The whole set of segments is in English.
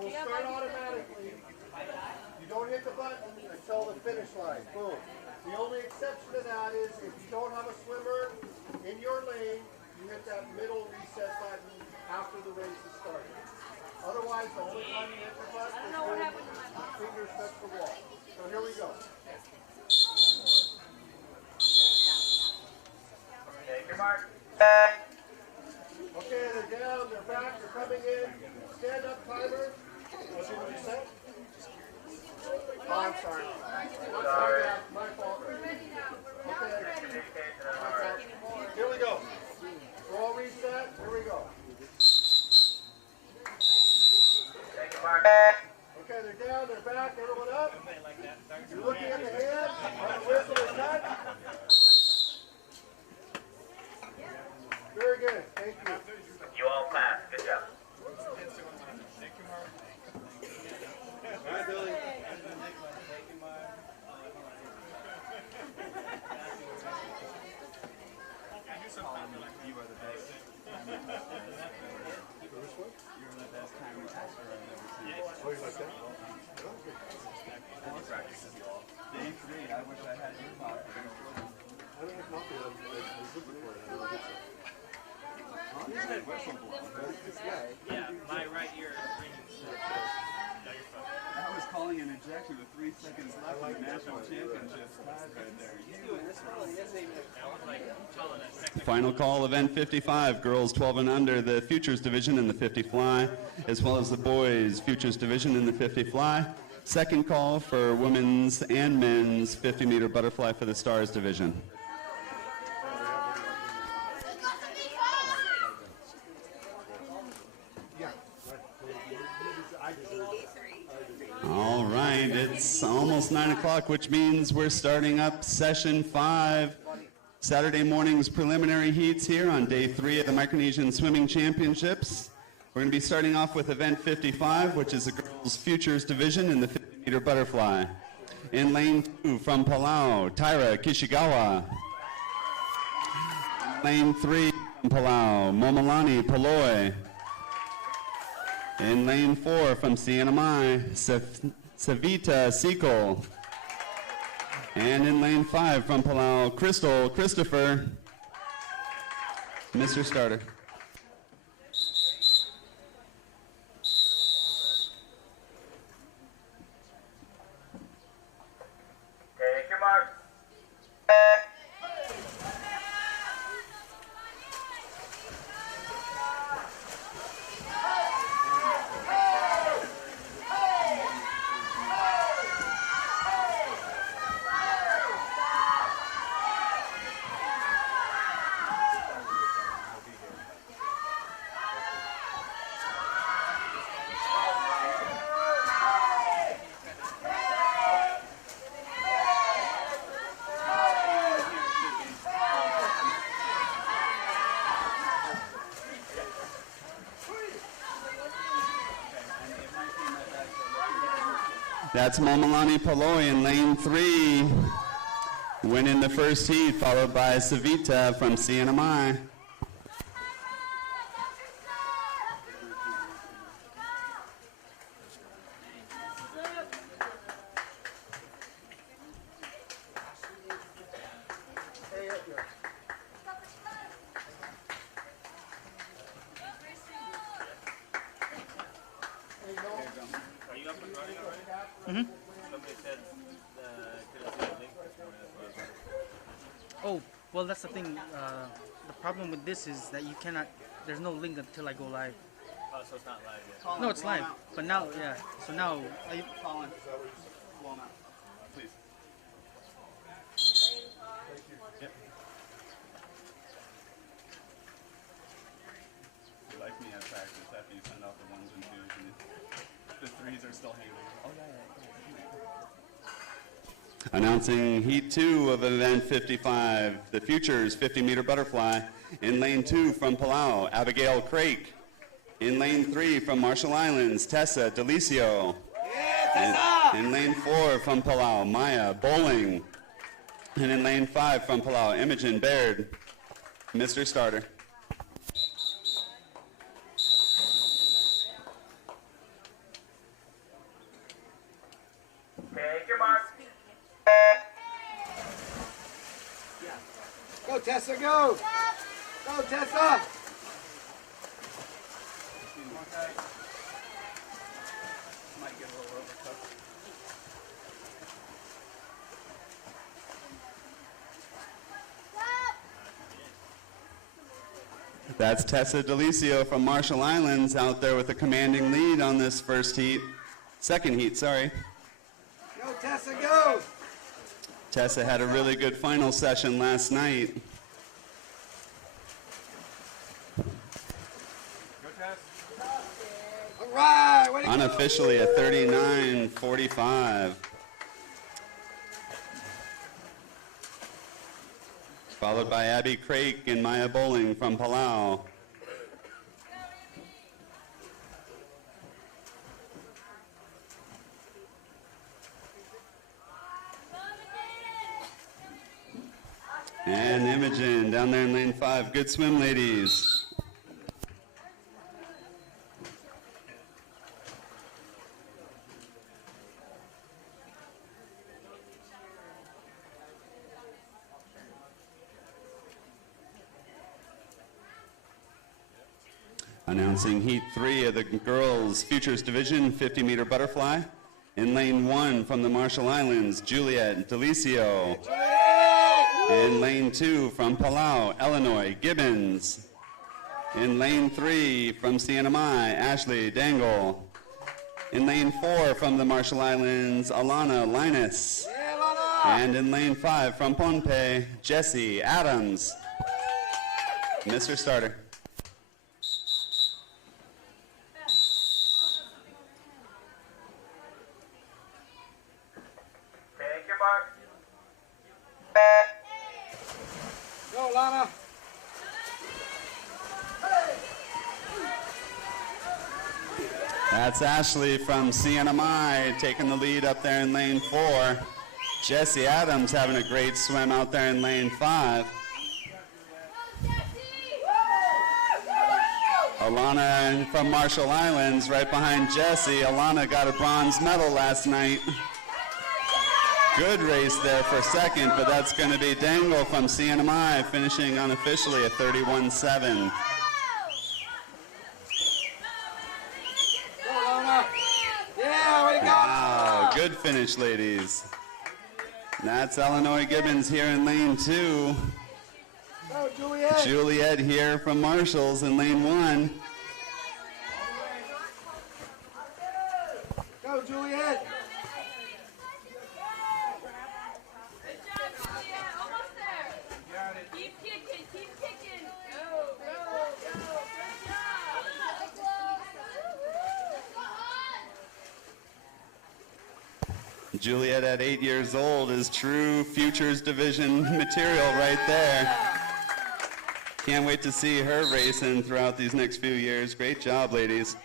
will start automatically. You don't hit the button until the finish line. Boom. The only exception to that is if you don't have a swimmer in your lane, you hit that middle reset button after the race is started. Otherwise, the only time you hit the button is when your fingers touch the wall. So here we go. Take your mark. Okay, they're down, they're back, they're coming in. Stand up timer. What's your reset? Oh, I'm sorry. Sorry. My fault. Okay. Here we go. We're all reset. Here we go. Take your mark. Okay, they're down, they're back, everyone up. You're looking at the hand, on the whistle or touch. Very good, thank you. You all passed. Good job. All right, Billy. Oh, you like that? Day 3, I wish I had your copy. I don't have coffee. I was looking for it. I don't get some. Who's that whistle blowing? This guy. Yeah, my right ear is ringing. No, you're fine. I was calling an ejection with 3 seconds left in the national championship tied right there. Final call, event 55, girls 12 and under, the Futures division in the 50 fly, as well as the boys Futures division in the 50 fly. Second call for women's and men's 50-meter butterfly for the Stars division. All right, it's almost 9 o'clock, which means we're starting up session 5. Saturday morning's preliminary heats here on day 3 of the Micronesian Swimming Championships. We're going to be starting off with event 55, which is the girls' Futures division in the 50-meter butterfly. In lane 2 from Palau, Taira Kishigawa. Lane 3 from Palau, Momolani Paloi. In lane 4 from CNMI, Savita Sequel. And in lane 5 from Palau, Crystal Christopher. Mr. Starter. Take your mark. That's Momolani Paloi in lane 3, winning the first heat, followed by Savita from CNMI. Oh, well, that's the thing. The problem with this is that you cannot, there's no link until I go live. Oh, so it's not live yet. No, it's live. But now, yeah. So now, Colin, blow 'em out, please. Yep. You like me at practice after you send out the 1s and 2s and the 3s are still hanging. Oh, yeah. Announcing heat 2 of event 55, the Futures 50-meter butterfly. In lane 2 from Palau, Abigail Crake. In lane 3 from Marshall Islands, Tessa Delicio. In lane 4 from Palau, Maya Bowling. And in lane 5 from Palau, Imogen Baird. Mr. Starter. Tessa, go! Go, Tessa! Might get a little overcooked. That's Tessa Delicio from Marshall Islands out there with a commanding lead on this second heat, sorry. Go, Tessa, go! Tessa had a really good final session last night. All right, way to go. Unofficially a 39.45. Followed by Abby Craik and Maya Bowling from Palau. And Imogen down there in lane 5. Good swim, ladies. Announcing Heat 3 of the Girls Futures Division 50-meter butterfly. In lane 1 from the Marshall Islands, Juliet Delicio. In lane 2 from Palau, Illinois Gibbons. In lane 3 from Sienna Mai, Ashley Dangle. In lane 4 from the Marshall Islands, Alana Linus. And in lane 5 from Pohnpei, Jesse Adams. Mr. Starter. Take your mark. Go, Lana. That's Ashley from Sienna Mai taking the lead up there in lane 4. Jesse Adams having a great swim out there in lane 5. Alana from Marshall Islands right behind Jesse. Alana got a bronze medal last night. Good race there for second, but that's going to be Dangle from Sienna Mai finishing unofficially at 31.7. Go, Lana. Yeah, way to go. Wow, good finish, ladies. That's Illinois Gibbons here in lane 2. Go, Juliet. Juliet here from Marshall's in lane 1. Go, Juliet. Almost there. Keep kicking, keep kicking. Go, go, go. Good job. Juliet at 8 years old is true Futures Division material right there. Can't wait to see her racing throughout these next few years. Great job, ladies.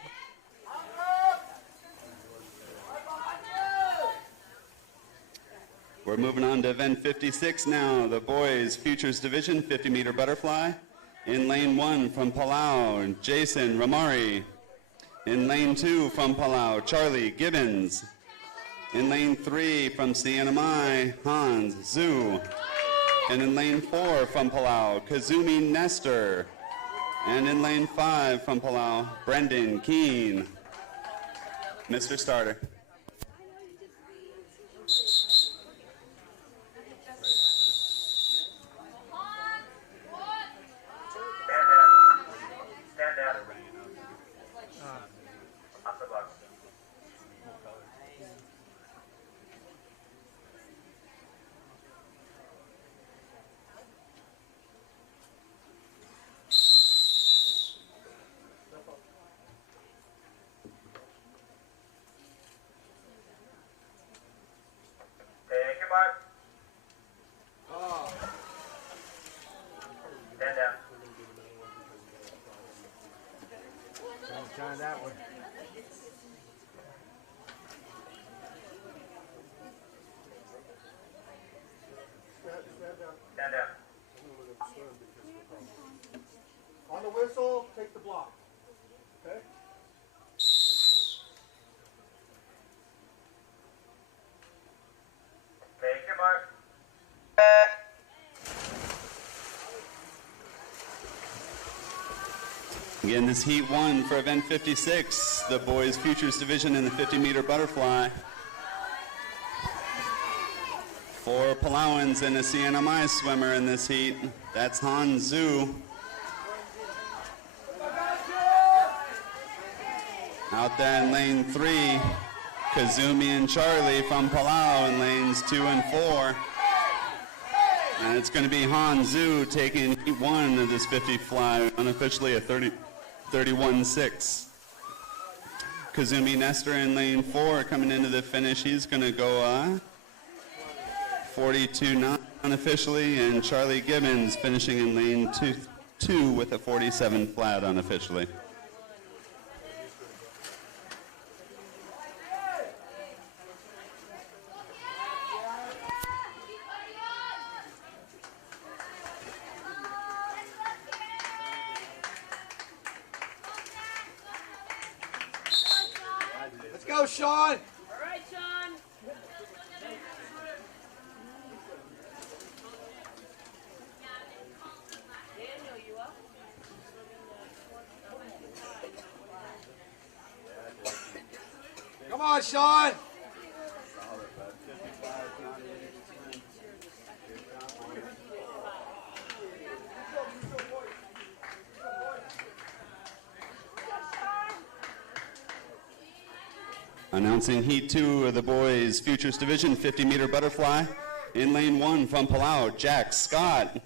We're moving on to event 56 now, the boys Futures Division 50-meter butterfly. In lane 1 from Palau, Jason Ramari. In lane 2 from Palau, Charlie Gibbons. In lane 3 from Sienna Mai, Hans Zhu. And in lane 4 from Palau, Kazumi Nestor. And in lane 5 from Palau, Brendan Keene. Mr. Starter. Stand down. Off the box. Take your mark. Stand down. Turn that way. Stand down. On the whistle, take the block. Okay? Take your mark. Again, this heat 1 for event 56, the boys futures division in the 50-meter butterfly. 4 Palauans and a CNMI swimmer in this heat. That's Han Zhu. Out there in lane 3, Kazumi and Charlie from Palau in lanes 2 and 4. And it's going to be Han Zhu taking heat 1 of this 50 fly, unofficially a 31.6. Kazumi Nestor in lane 4 coming into the finish. He's going to go 42.9 unofficially, and Charlie Gibbons finishing in lane 2 with a 47 flat unofficially. Let's go, Sean. All right, Sean. Daniel, you up? Come on, Sean. Announcing heat 2 of the boys futures division 50-meter butterfly. In lane 1 from Palau, Jack Scott.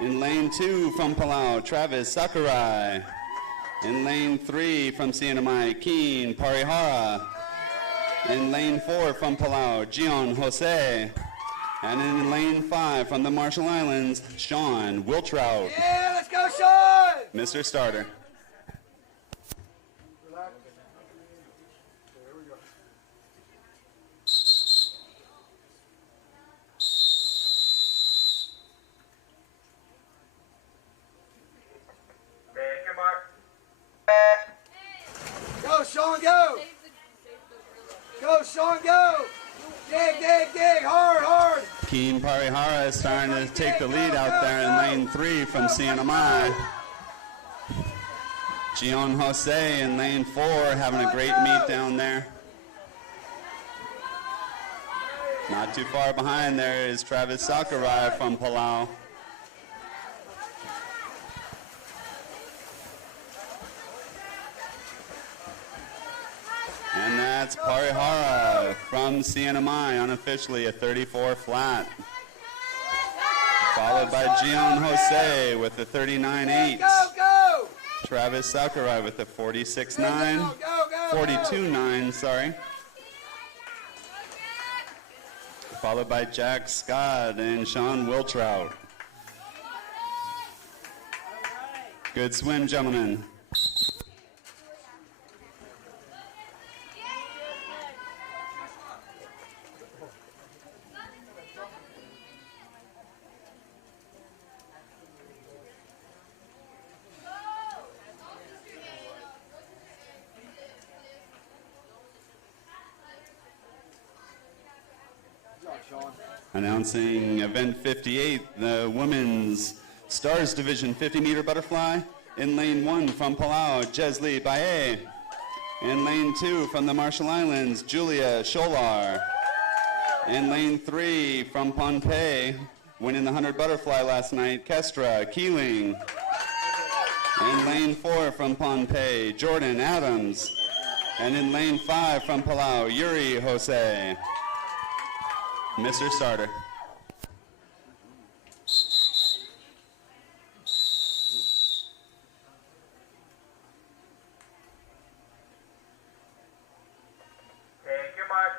In lane 2 from Palau, Travis Sakurai. In lane 3 from CNMI, Keen Parihara. In lane 4 from Palau, Gion Jose. And in lane 5 from the Marshall Islands, Sean Wiltrout. Yeah, let's go, Sean. Mr. Starter. Take your mark. Go, Sean, go. Go, Sean, go. Dig, dig, dig. Hard, hard. Keen Parihara is starting to take the lead out there in lane 3 from CNMI. Gion Jose in lane 4 having a great meet down there. Not too far behind there is Travis Sakurai from Palau. And that's Parihara from CNMI, unofficially a 34 flat. Followed by Gion Jose with the 39.8. Go, go. Travis Sakurai with the 46.9. Go, go, go. 42.9, sorry. Followed by Jack Scott and Sean Wiltrout. Good swim, gentlemen. Announcing event 58, the women's stars division 50-meter butterfly. In lane 1 from Palau, Jesli Baye. In lane 2 from the Marshall Islands, Julia Scholar. In lane 3 from Pohnpei, winning the 100 butterfly last night, Kestra Keeling. In lane 4 from Pohnpei, Jordan Adams. And in lane 5 from Palau, Yuri Jose. Mr. Starter. Take your mark.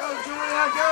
Go, Julia, go.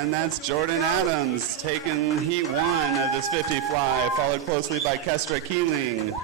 And that's Jordan Adams taking heat 1 of this 50 fly, followed closely by Kestra Keeling.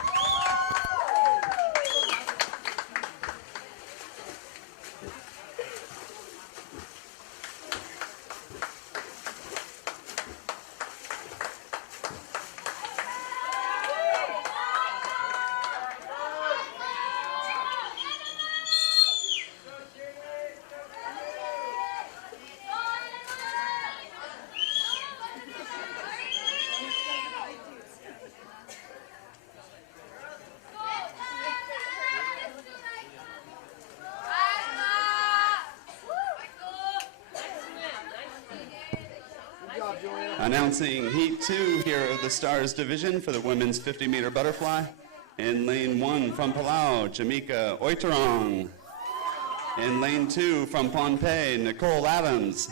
Announcing heat 2 here of the Stars division for the women's 50-meter butterfly. In lane 1 from Palau, Jamaica Oiterong. In lane 2 from Pohnpei, Nicole Adams.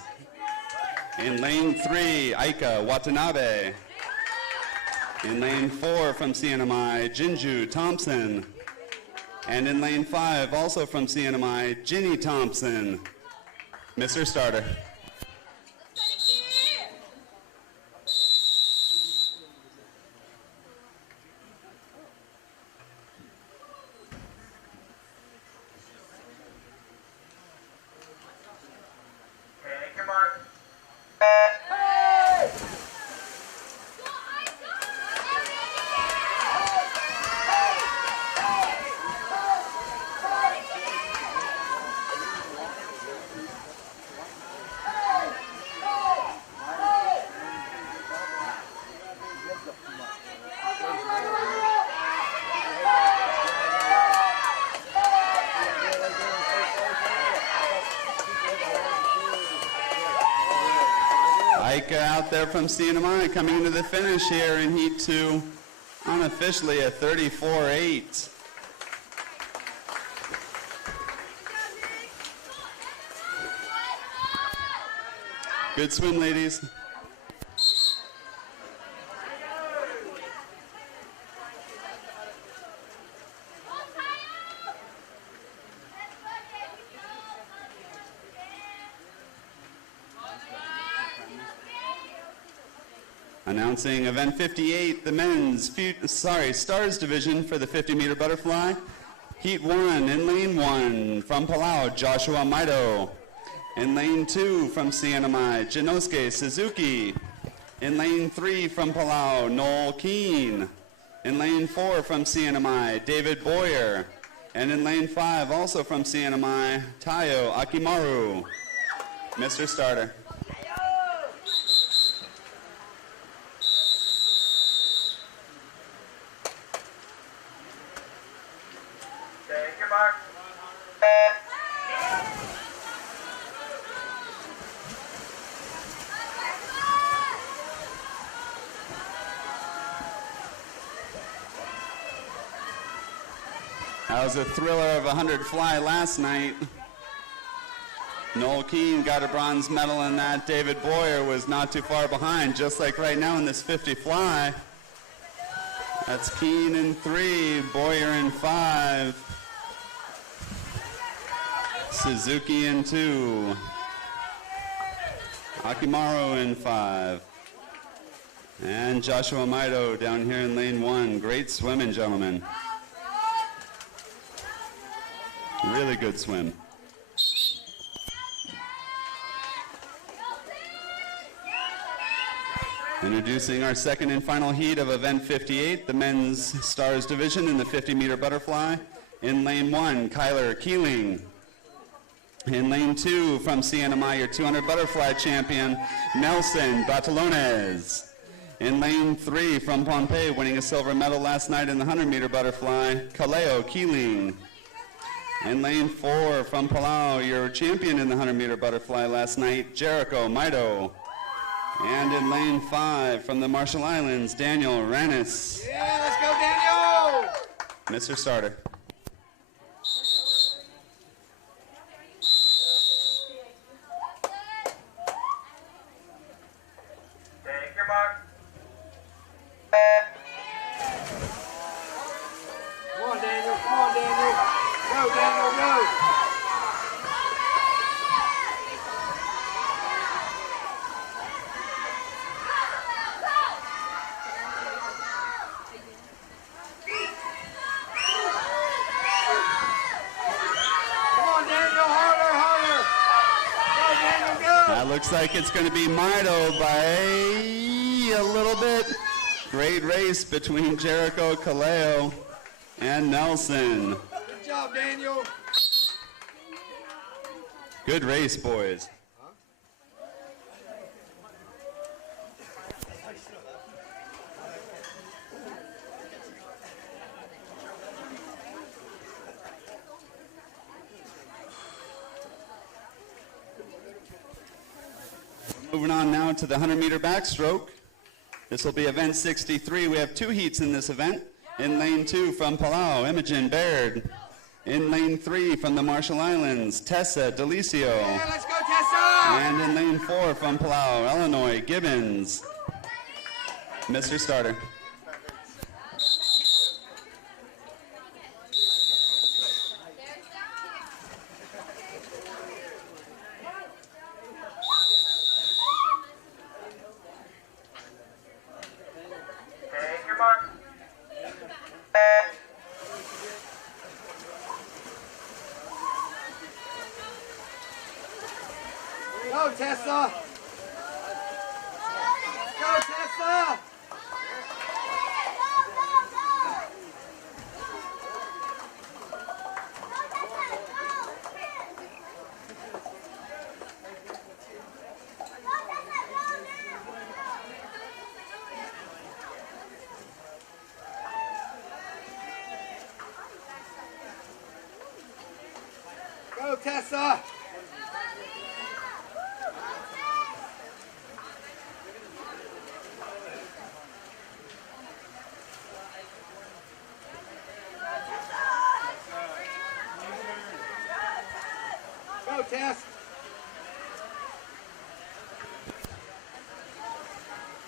In lane 3, Aika Watanabe. In lane 4 from CNMI, Jinju Thompson. And in lane 5, also from CNMI, Ginny Thompson. Mr. Starter. Take your mark. Aika out there from CNMI coming into the finish here in heat 2, unofficially a 34.8. Good swim, ladies. Announcing event 58, the men's Stars division for the 50-meter butterfly. Heat 1 in lane 1 from Palau, Joshua Maido. In lane 2 from CNMI, Jinosuke Suzuki. In lane 3 from Palau, Noel Keane. In lane 4 from CNMI, David Boyer. And in lane 5, also from CNMI, Tayo Akimaru. Mr. Starter. Take your mark. That was a thriller of a 100 fly last night. Noel Keane got a bronze medal in that. David Boyer was not too far behind, just like right now in this 50 fly. That's Keane in 3, Boyer in 5, Suzuki in 2, Akimaru in 5, and Joshua Maido down here in lane 1. Great swimming, gentlemen. Really good swim. Introducing our second and final heat of event 58, the men's Stars division in the 50-meter butterfly. In lane 1, Kyler Keeling. In lane 2, from CNMI, your 200 butterfly champion, Nelson Batalones. In lane 3, from Pohnpei, winning a silver medal last night in the 100-meter butterfly, Kaleo Keeling. In lane 4, from Palau, your champion in the 100-meter butterfly last night, Jericho Maido. And in lane 5, from the Marshall Islands, Daniel Ranis. Yeah, let's go, Daniel! Mr. Starter. Take your mark. Come on, Daniel. Come on, Daniel. Go, Daniel, go. Looks like it's going to be Mardo by a little bit. Great race between Jericho Kaleo and Nelson. Good job, Daniel. Good race, boys. Moving on now to the 100-meter backstroke. This will be event 63. We have 2 heats in this event. In lane 2 from Palau, Imogen Baird. In lane 3 from the Marshall Islands, Tessa Delicio. Yeah, let's go, Tessa! And in lane 4 from Palau, Illinois Gibbons. Mr. Starter. Take your mark. Go, Tessa! Go, Tessa! Go, Tessa! Go, Tess!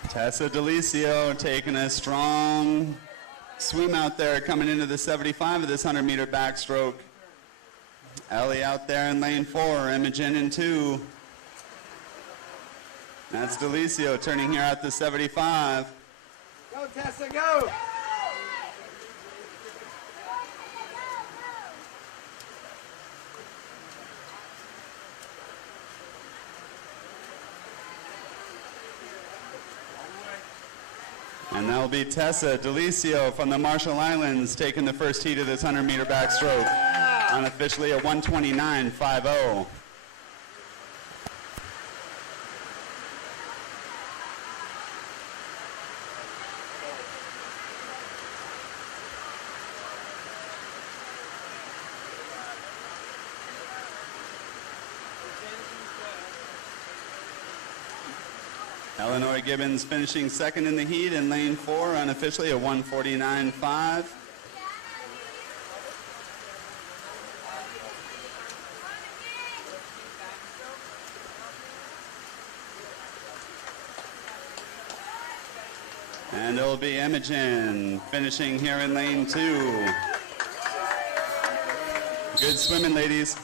Tessa Delicio taking a strong swim out there coming into the 75 of this 100-meter backstroke. Ellie out there in lane 4, Imogen in 2. That's Delicio turning here at the 75. Go, Tessa, go! And that will be Tessa Delicio from the Marshall Islands taking the first heat of this 100-meter backstroke. Unofficially a 1:29.50. Illinois Gibbons finishing second in the heat in lane 4, unofficially a 1:49.5. And it'll be Imogen finishing here in lane 2. Good swimming, ladies.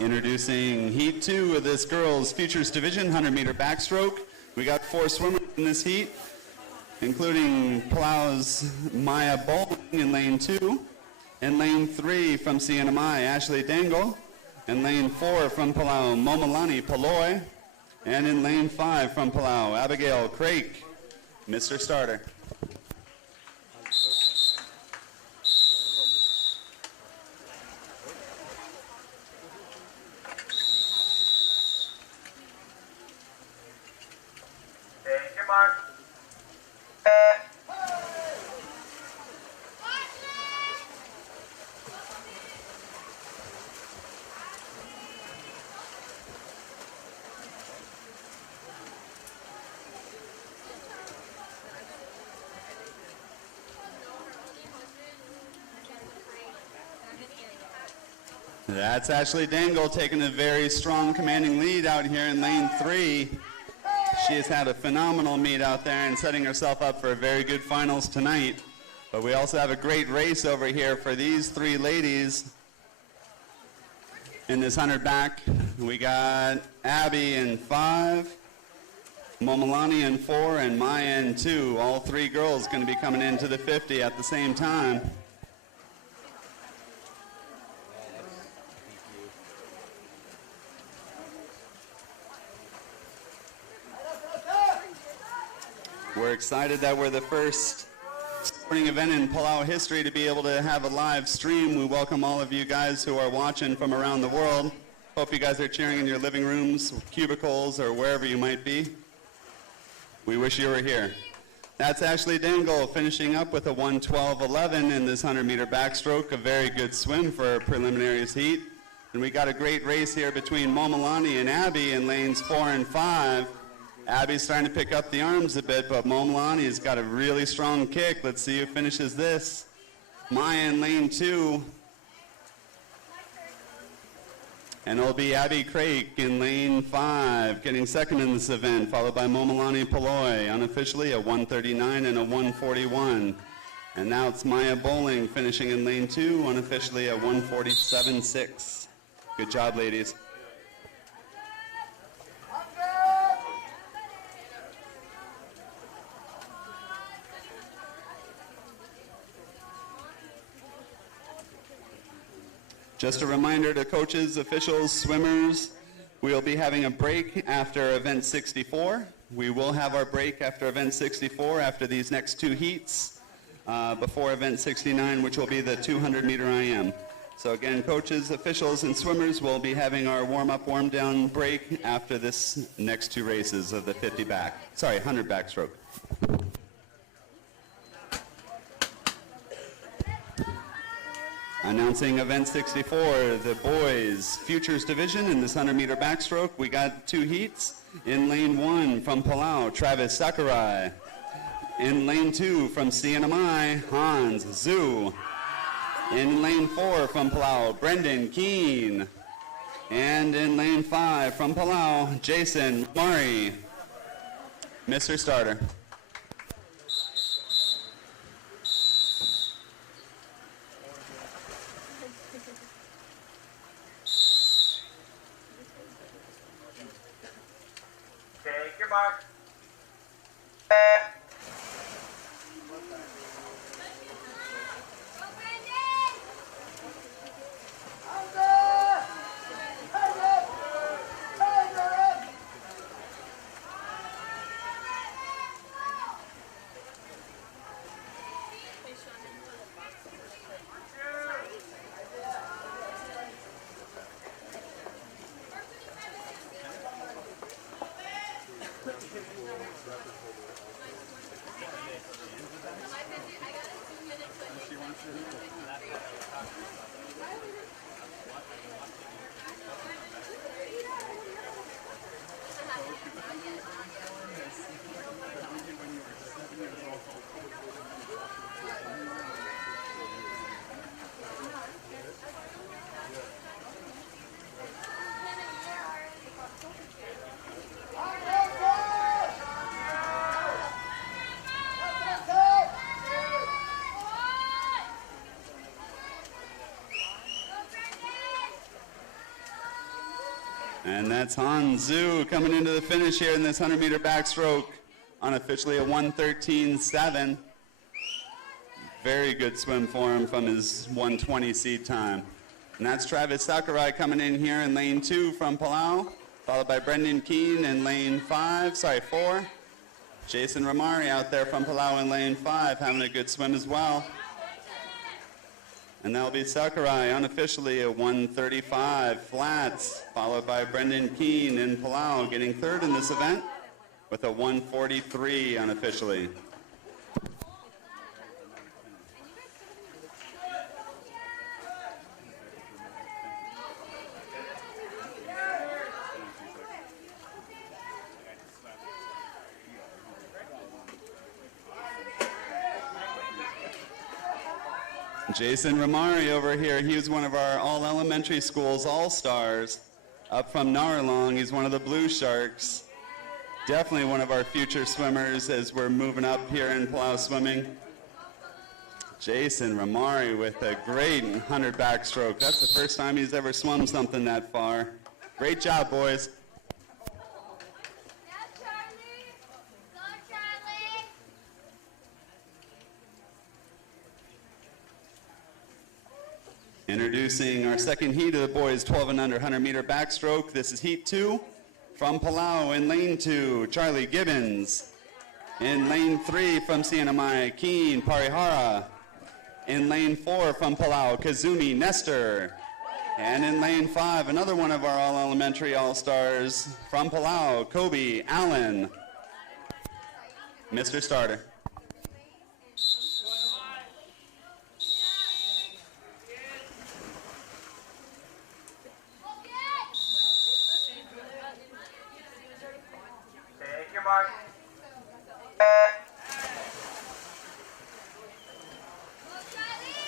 Introducing Heat 2 of this girls' Futures Division 100-meter backstroke. We got 4 swimmers in this heat, including Palau's Maya Bowling in lane 2. In lane 3 from CNMI, Ashley Dangle. In lane 4 from Palau, Momolani Paloy. And in lane 5 from Palau, Abigail Crake. Mr. Starter. Take your mark. That's Ashley Dangle taking a very strong commanding lead out here in lane 3. She has had a phenomenal meet out there and setting herself up for a very good finals tonight. But we also have a great race over here for these 3 ladies in this 100 back we got Abby in 5, Momolani in 4, and Maya in 2. All 3 girls going to be coming into the 50 at the same time. We're excited that we're the first sporting event in Palau history to be able to have a live stream. We welcome all of you guys who are watching from around the world. Hope you guys are cheering in your living rooms, cubicles, or wherever you might be. We wish you were here. That's Ashley Dangle finishing up with a 1:12.11 in this 100-meter backstroke. A very good swim for preliminaries heat. And we got a great race here between Momolani and Abby in lanes 4 and 5. Abby's starting to pick up the arms a bit, but Momolani's got a really strong kick. Let's see who finishes this. Maya in lane 2. And it'll be Abby Craik in lane 5, getting second in this event, followed by Momolani Paloi, unofficially a 1:39 and a 1:41. And now it's Maya Bowling finishing in lane 2, unofficially a 1:47.6. Good job, ladies. Just a reminder to coaches, officials, swimmers, we'll be having a break after event 64. We will have our break after event 64 after these next 2 heats before event 69, which will be the 200-meter IM. So again, coaches, officials, and swimmers will be having our warm-up, warm-down break after this next 2 races of the 100 backstroke. Announcing event 64, the boys futures division in this 100-meter backstroke. We got 2 heats. In lane 1 from Palau, Travis Sakurai. In lane 2 from CNMI, Hans Zhu. In lane 4 from Palau, Brendan Keene. And in lane 5 from Palau, Jason Murray. Mr. Starter. Take your mark. And that's Hans Zhu coming into the finish here in this 100-meter backstroke, unofficially a 1:13.7. Very good swim for him from his 1:20 seed time. And that's Travis Sakurai coming in here in lane 2 from Palau, followed by Brendan Keene in lane 4. Jason Ramari out there from Palau in lane 5, having a good swim as well. And that'll be Sakurai, unofficially a 1:35 flats, followed by Brendan Keene in Palau, getting third in this event with a 1:43 unofficially. Jason Ramari over here, he was one of our all elementary schools all-stars up from Narralong. He's one of the Blue Sharks. Definitely one of our future swimmers as we're moving up here in Palau swimming. Jason Ramari with a great 100 backstroke. That's the first time he's ever swum something that far. Great job, boys. Now, Charlie. Go, Charlie. Introducing our second heat of the boys 12 and under 100-meter backstroke. This is heat 2 from Palau in lane 2, Charlie Gibbons. In lane 3 from CNMI, Keen Parihara. In lane 4 from Palau, Kazumi Nestor. And in lane 5, another one of our all-elementary all-stars from Palau, Kobe Allen. Mr. Starter. Take your mark. Go, Charlie.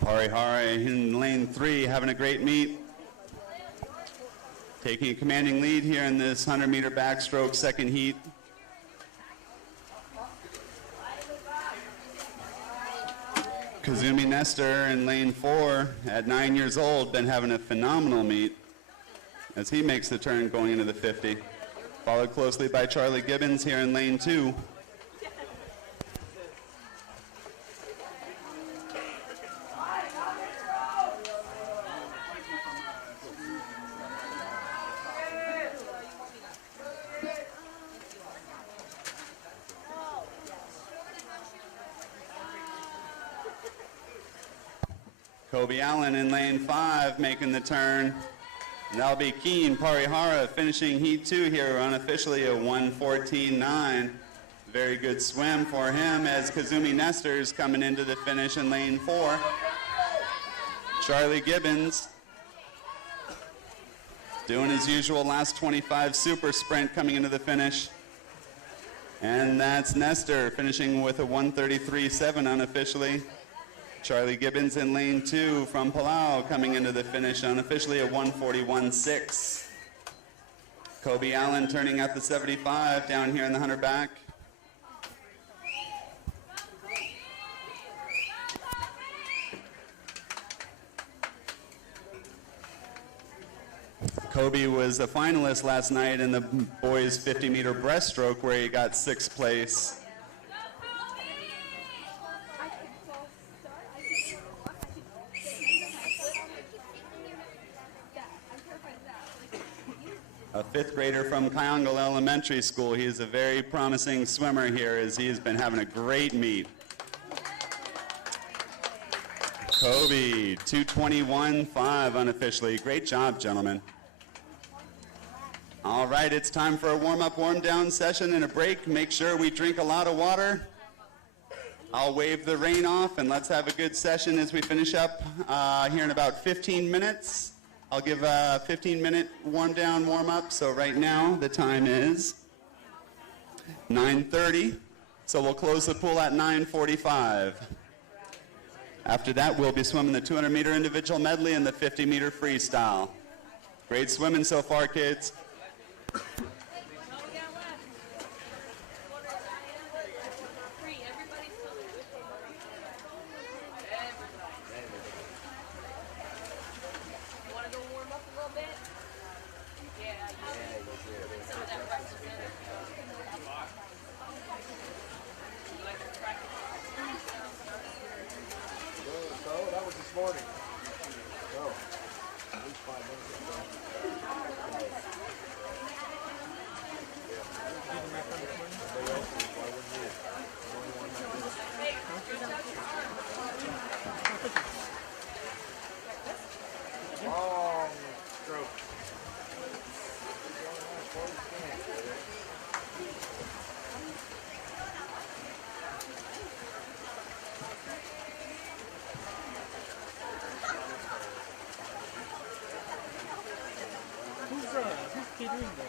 Parihara in lane 3 having a great meet. Taking a commanding lead here in this 100-meter backstroke second heat. Kazumi Nestor in lane 4 at 9 years old, been having a phenomenal meet as he makes the turn going into the 50. Followed closely by Charlie Gibbons here in lane 2. Kobe Allen in lane 5 making the turn. And that'll be Keen Parihara finishing heat 2 here unofficially at 1:14.9. Very good swim for him as Kazumi Nestor's coming into the finish in lane 4. Charlie Gibbons doing his usual last 25 super sprint coming into the finish. And that's Nestor finishing with a 1:33.7 unofficially. Charlie Gibbons in lane 2 from Palau coming into the finish unofficially at 1:41.6. Kobe Allen turning at the 75 down here in the 100 back. Kobe was a finalist last night in the boys 50-meter breaststroke where he got 6th place. A 5th grader from Kyangal Elementary School. He is a very promising swimmer here as he has been having a great meet. Kobe, 2:21.5 unofficially. Great job, gentlemen. All right, it's time for a warm-up, warm-down session and a break. Make sure we drink a lot of water. I'll wave the rain off and let's have a good session as we finish up here in about 15 minutes. I'll give a 15-minute warm-down, warm-up. So right now, the time is 9:30. So we'll close the pool at 9:45. After that, we'll be swimming the 200-meter individual medley and the 50-meter freestyle. Great swimming so far, kids. That was this morning. No. At least 5 minutes ago. Long stroke. Who's catering there?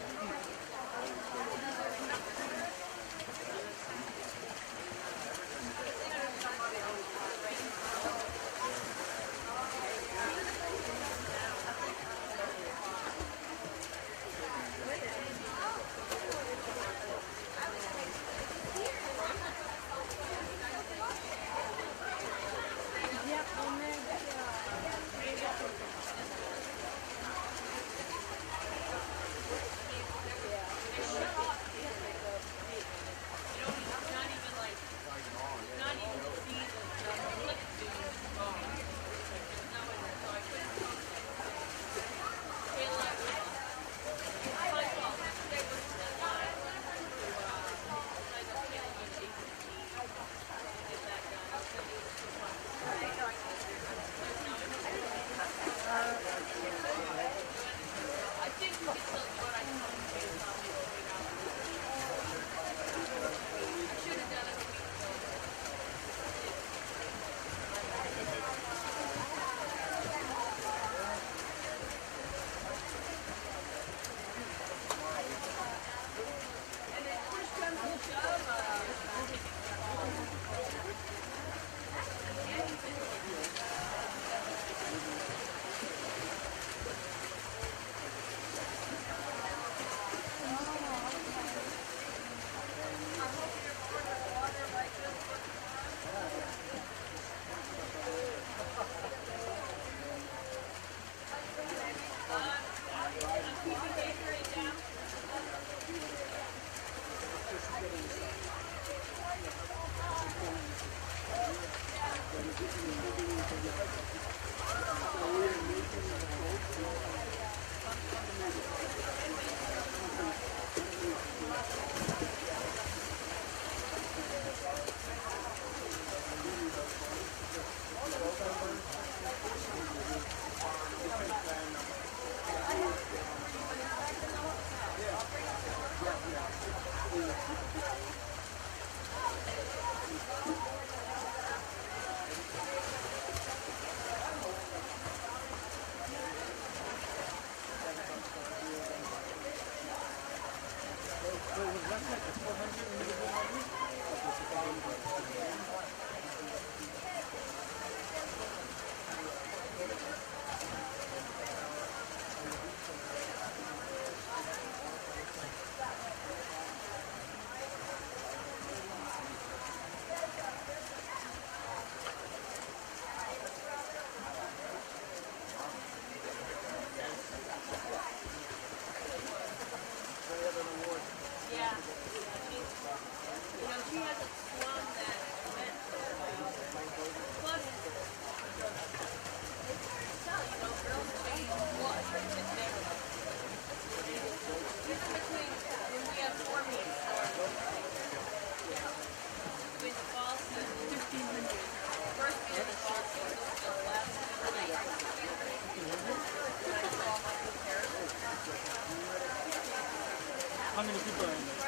how many people are in there?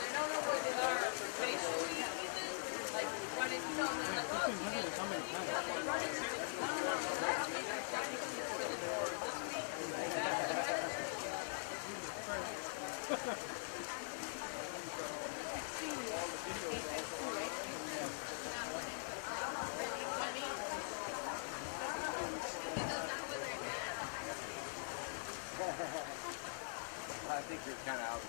They don't know where they are facially even. Like when it's done, they're like, oh, 1,500 is how many times? I think you're kind of out.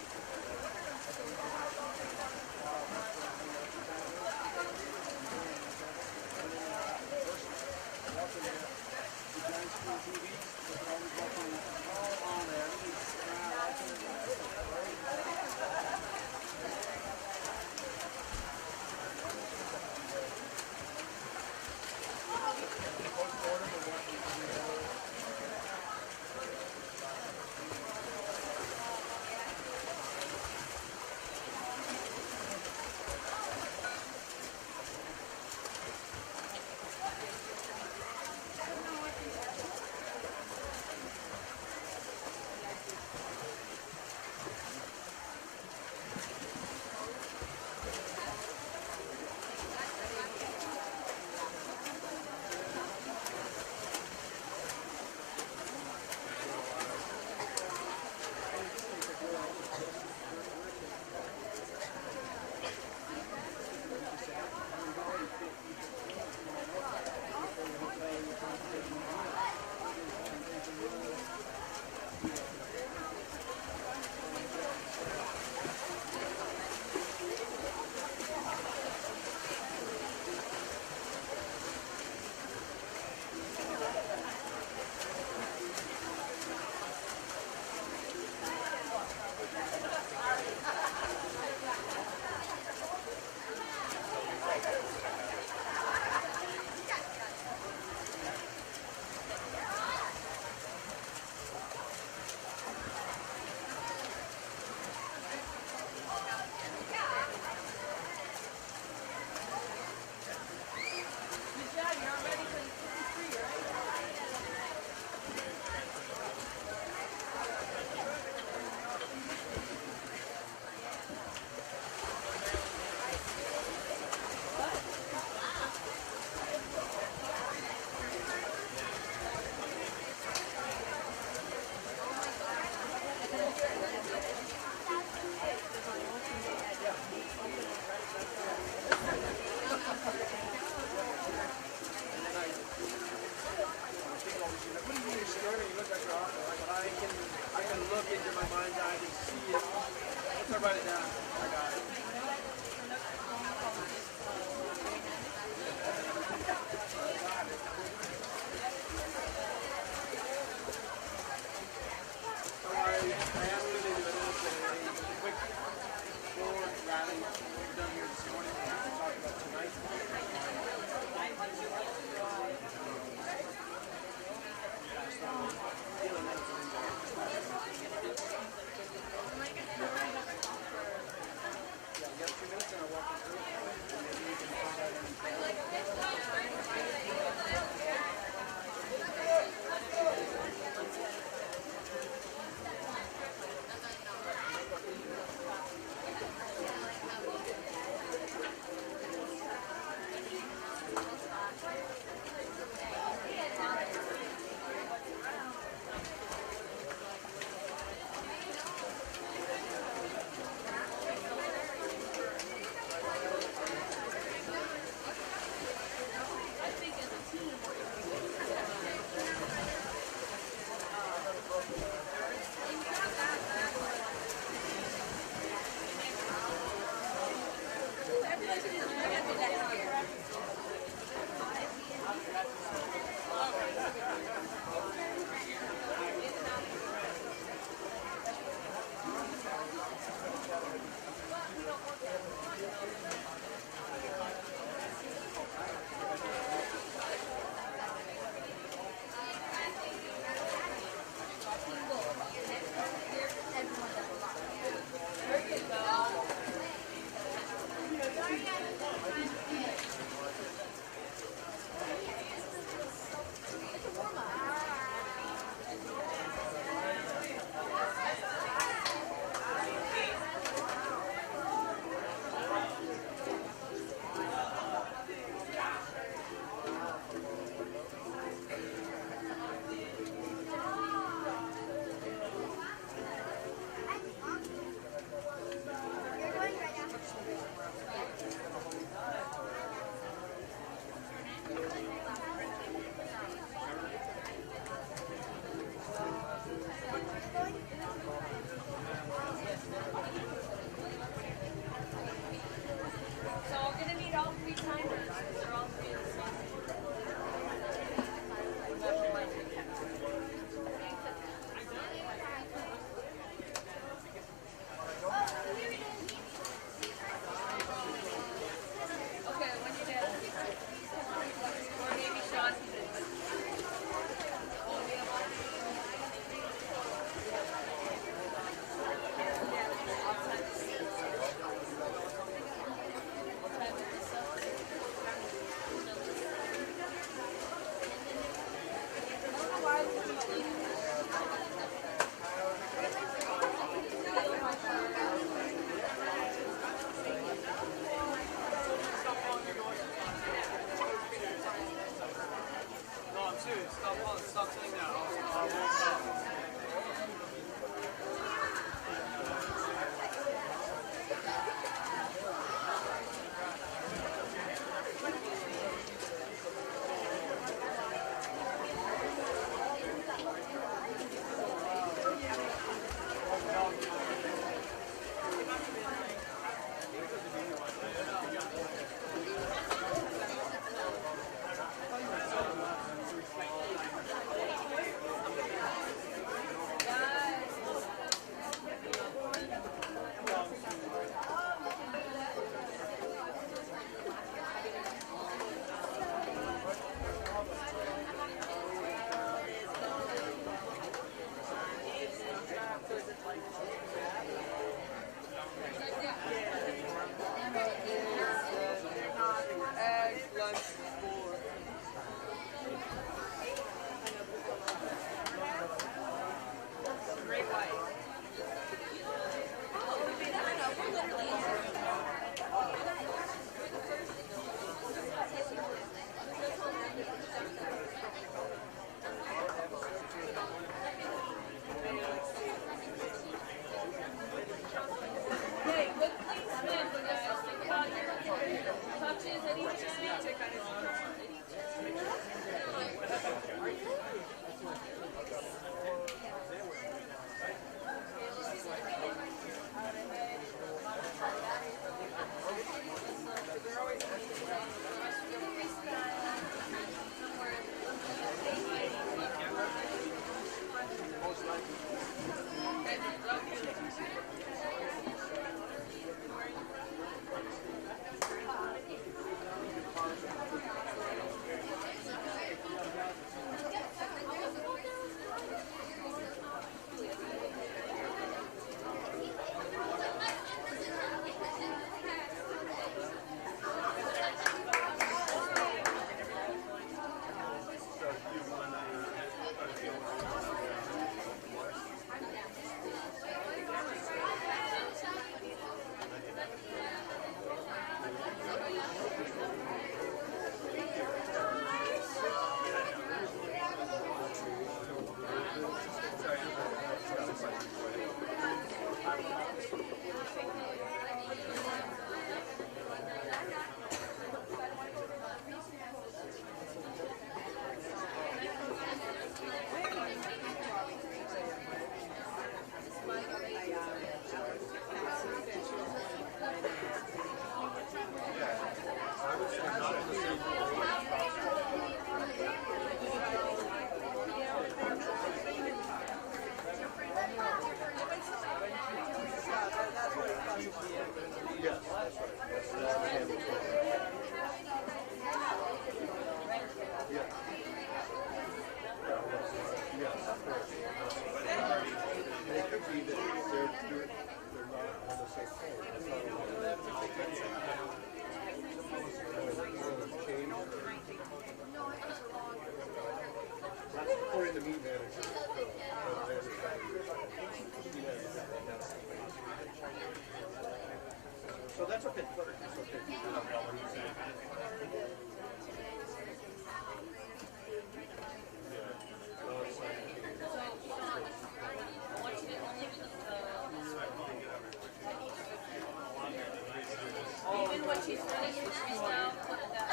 Even when she's running in freestyle, put it down.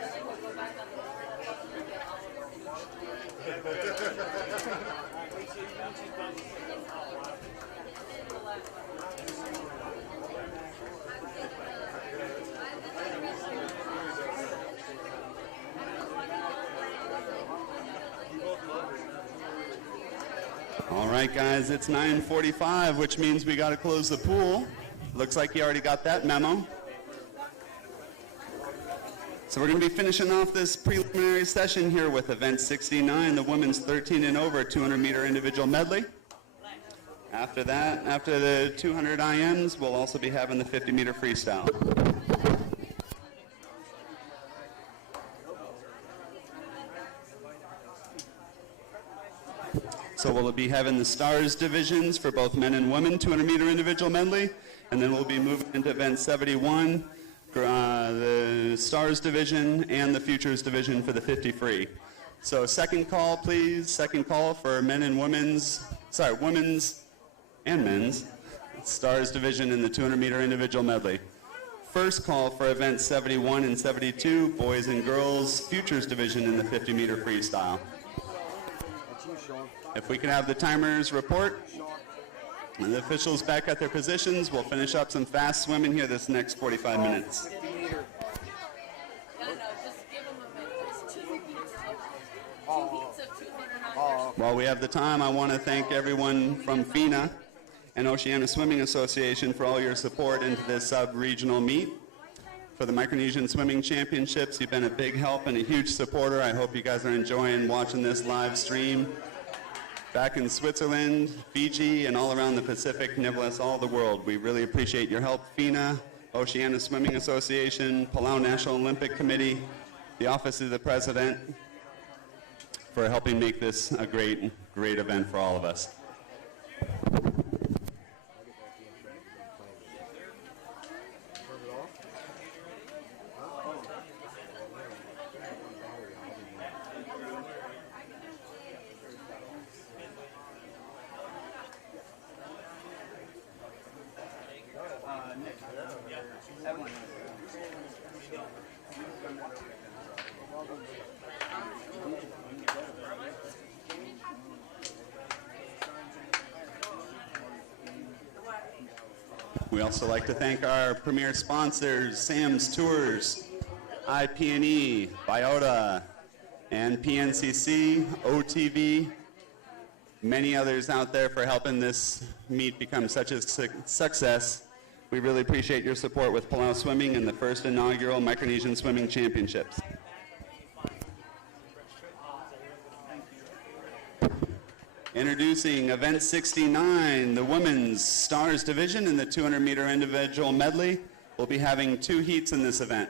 And then we'll go back on the All right, guys, it's 9:45, which means we got to close the pool. Looks like you already got that memo. So we're going to be finishing off this preliminary session here with event 69, the women's 13 and over 200-meter individual medley. After that, after the 200 IMs, we'll also be having the 50-meter freestyle. So we'll be having the stars divisions for both men and women, 200-meter individual medley, and then we'll be moving into event 71, the stars division and the futures division for the 50 free. So second call, please. Second call for men and women's and men's stars division in the 200-meter individual medley. First call for event 71 and 72, boys and girls futures division in the 50-meter freestyle. If we can have the timers report and the officials back at their positions, we'll finish up some fast swimming here this next 45 minutes. just give them a minute. There's two heats of 200 on While we have the time, I want to thank everyone from FINA and Oceania Swimming Association for all your support into this sub-regional meet. For the Micronesian Swimming Championships, you've been a big help and a huge supporter. I hope you guys are enjoying watching this live stream. Back in Switzerland, Fiji, and all around the Pacific, Nicholas, all the world. We really appreciate your help. FINA, Oceania Swimming Association, Palau National Olympic Committee, the Office of the President, for helping make this a great, great event for all of us. We also like to thank our premier sponsors, Sam's Tours, IP&E, Biota, and PNCC, OTV, many others out there for helping this meet become such a success. We really appreciate your support with Palau Swimming and the first inaugural Micronesian Swimming Championships. Introducing event 69, the women's stars division in the 200-meter individual medley. We'll be having two heats in this event.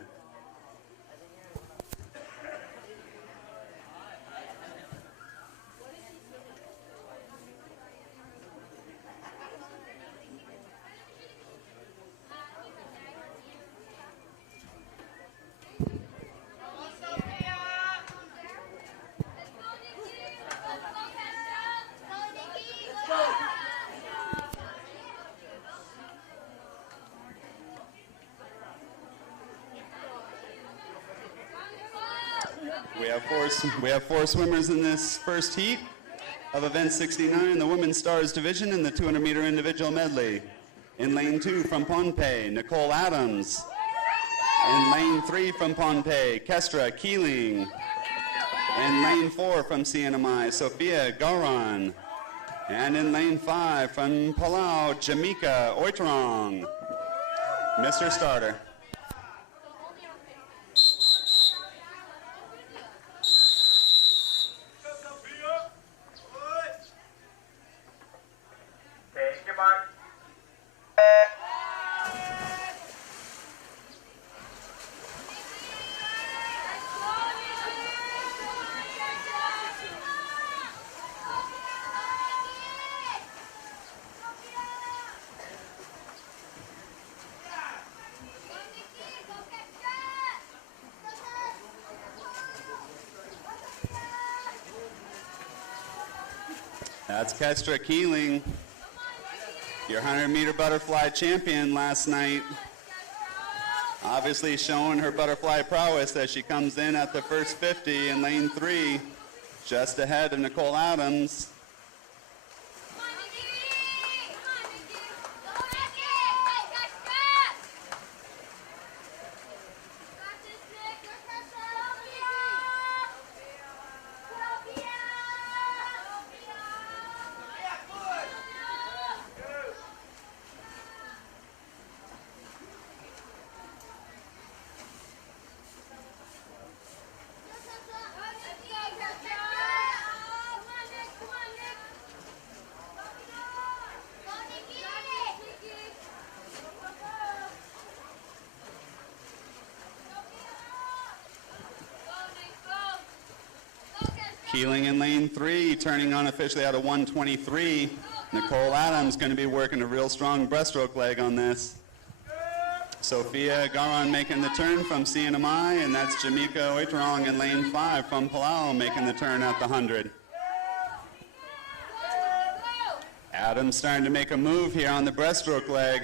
We have four swimmers in this first heat of event 69, the women's stars division in the 200-meter individual medley. In lane 2 from Pohnpei, Nicole Adams. In lane 3 from Pohnpei, Kestra Keeling. In lane 4 from CNMI, Sophia Garan. And in lane 5 from Palau, Jamika Oitrong. Mr. Starter. Take your mark. That's Kestra Keeling, your 100-meter butterfly champion last night. Obviously showing her butterfly prowess as she comes in at the first 50 in lane 3, just ahead of Nicole Adams. Keeling in lane 3, turning unofficially out of 123. Nicole Adams going to be working a real strong breaststroke leg on this. Sophia Garan making the turn from CNMI, and that's Jamika Oitrong in lane 5 from Palau making the turn at the 100. Adams starting to make a move here on the breaststroke leg.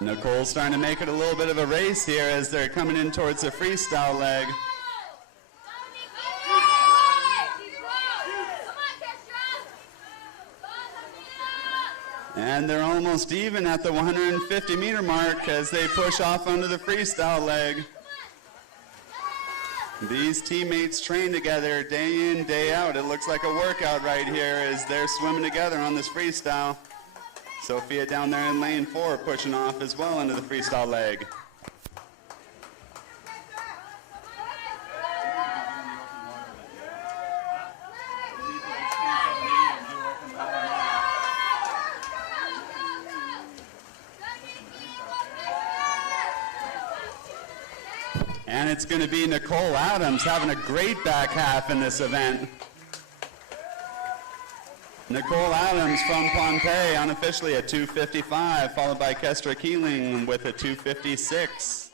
Nicole's starting to make it a little bit of a race here as they're coming in towards the freestyle leg. And they're almost even at the 150-meter mark as they push off onto the freestyle leg. These teammates train together day in, day out. It looks like a workout right here as they're swimming together on this freestyle. Sophia down there in lane 4 pushing off as well into the freestyle leg. And it's going to be Nicole Adams having a great back half in this event. Nicole Adams from Pohnpei unofficially at 2:55, followed by Kestra Keeling with a 2:56.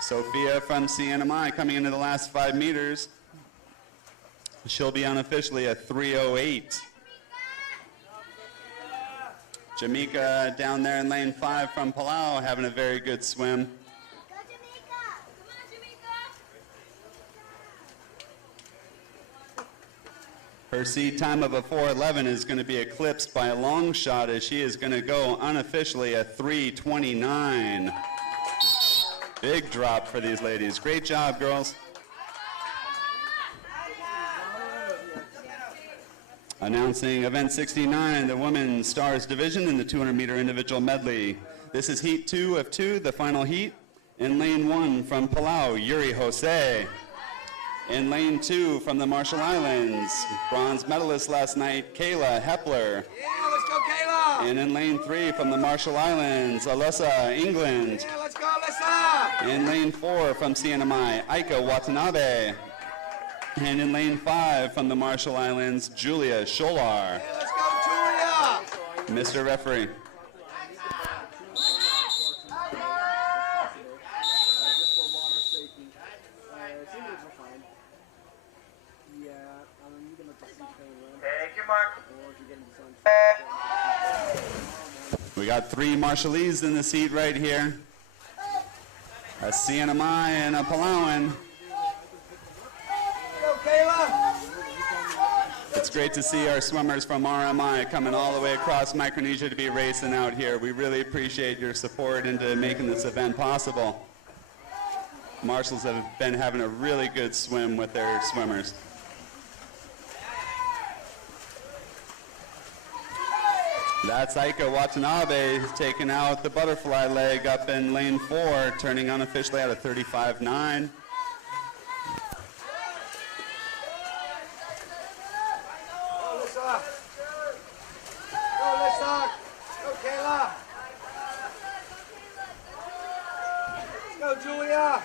Sophia from CNMI coming into the last 5 meters. She'll be unofficially at 3:08. Jamika down there in lane 5 from Palau having a very good swim. Her seed time of a 4:11 is going to be eclipsed by a long shot as she is going to go unofficially at 3:29. Big drop for these ladies. Great job, girls. Announcing event 69, the Women's Stars Division in the 200-meter individual medley. This is heat 2 of 2, the final heat. In lane 1 from Palau, Yuri Jose. In lane 2 from the Marshall Islands, bronze medalist last night, Kayla Hepler. Yeah, let's go, Kayla! And in lane 3 from the Marshall Islands, Alyssa England. Yeah, let's go, Alyssa! In lane 4 from CNMI, Aika Watanabe. And in lane 5 from the Marshall Islands, Julia Scholar. Yeah, let's go, Julia! Mr. Referee. Take your mark. We got 3 Marshallese in the seat right here. A CNMI and a Palauan. Go, Kayla! It's great to see our swimmers from RMI coming all the way across Micronesia to be racing out here. We really appreciate your support into making this event possible. Marshals have been having a really good swim with their swimmers. That's Aika Watanabe taking out the butterfly leg up in lane 4, turning unofficially out of 35.9. Go, Julia!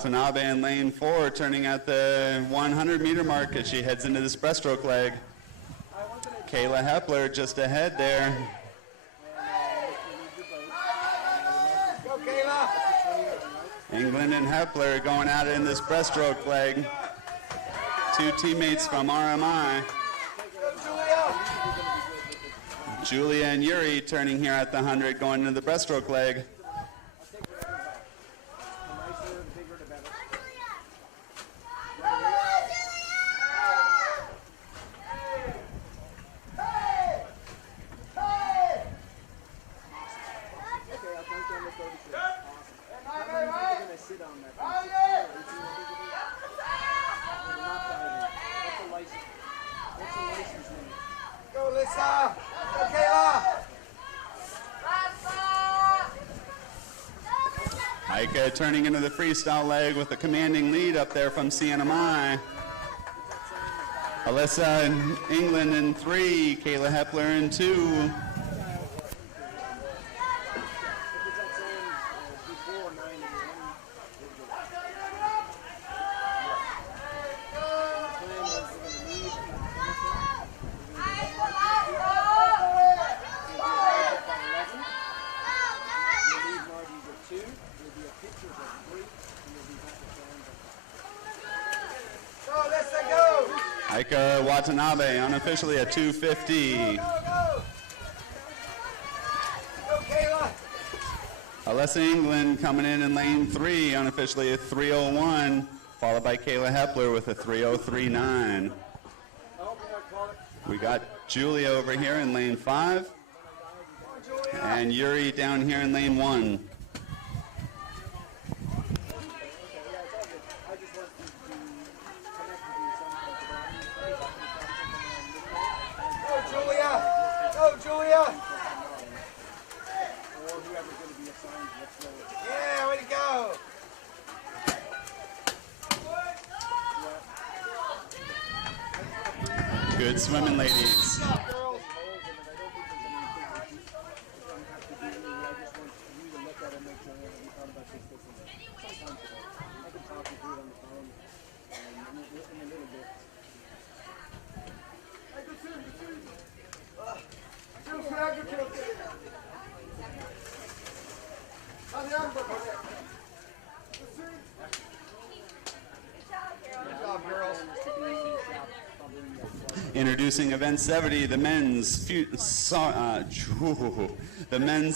Watanabe in lane 4, turning at the 100-meter mark as she heads into this breaststroke leg. Kayla Hepler just ahead there. Go, Kayla. England and Hepler going at it in this breaststroke leg. Two teammates from RMI. Go, Julia. Julia and Yuri turning here at the 100, going into the breaststroke leg. Go, Lisa. Go, Kayla. Heike turning into the freestyle leg with a commanding lead up there from CNMI. Alyssa in England in 3, Kayla Hepler in 2. Go, Lisa, go. Heike Watanabe unofficially at 250. Go, go. Go, Kayla. Alyssa England coming in lane 3, unofficially at 301, followed by Kayla Hepler with a 303.9. We got Julia over here in lane 5, and Yuri down here in lane 1. Go, Julia. Go, Julia. Yeah, way to go. Good swimming, ladies. Introducing event 70, the men's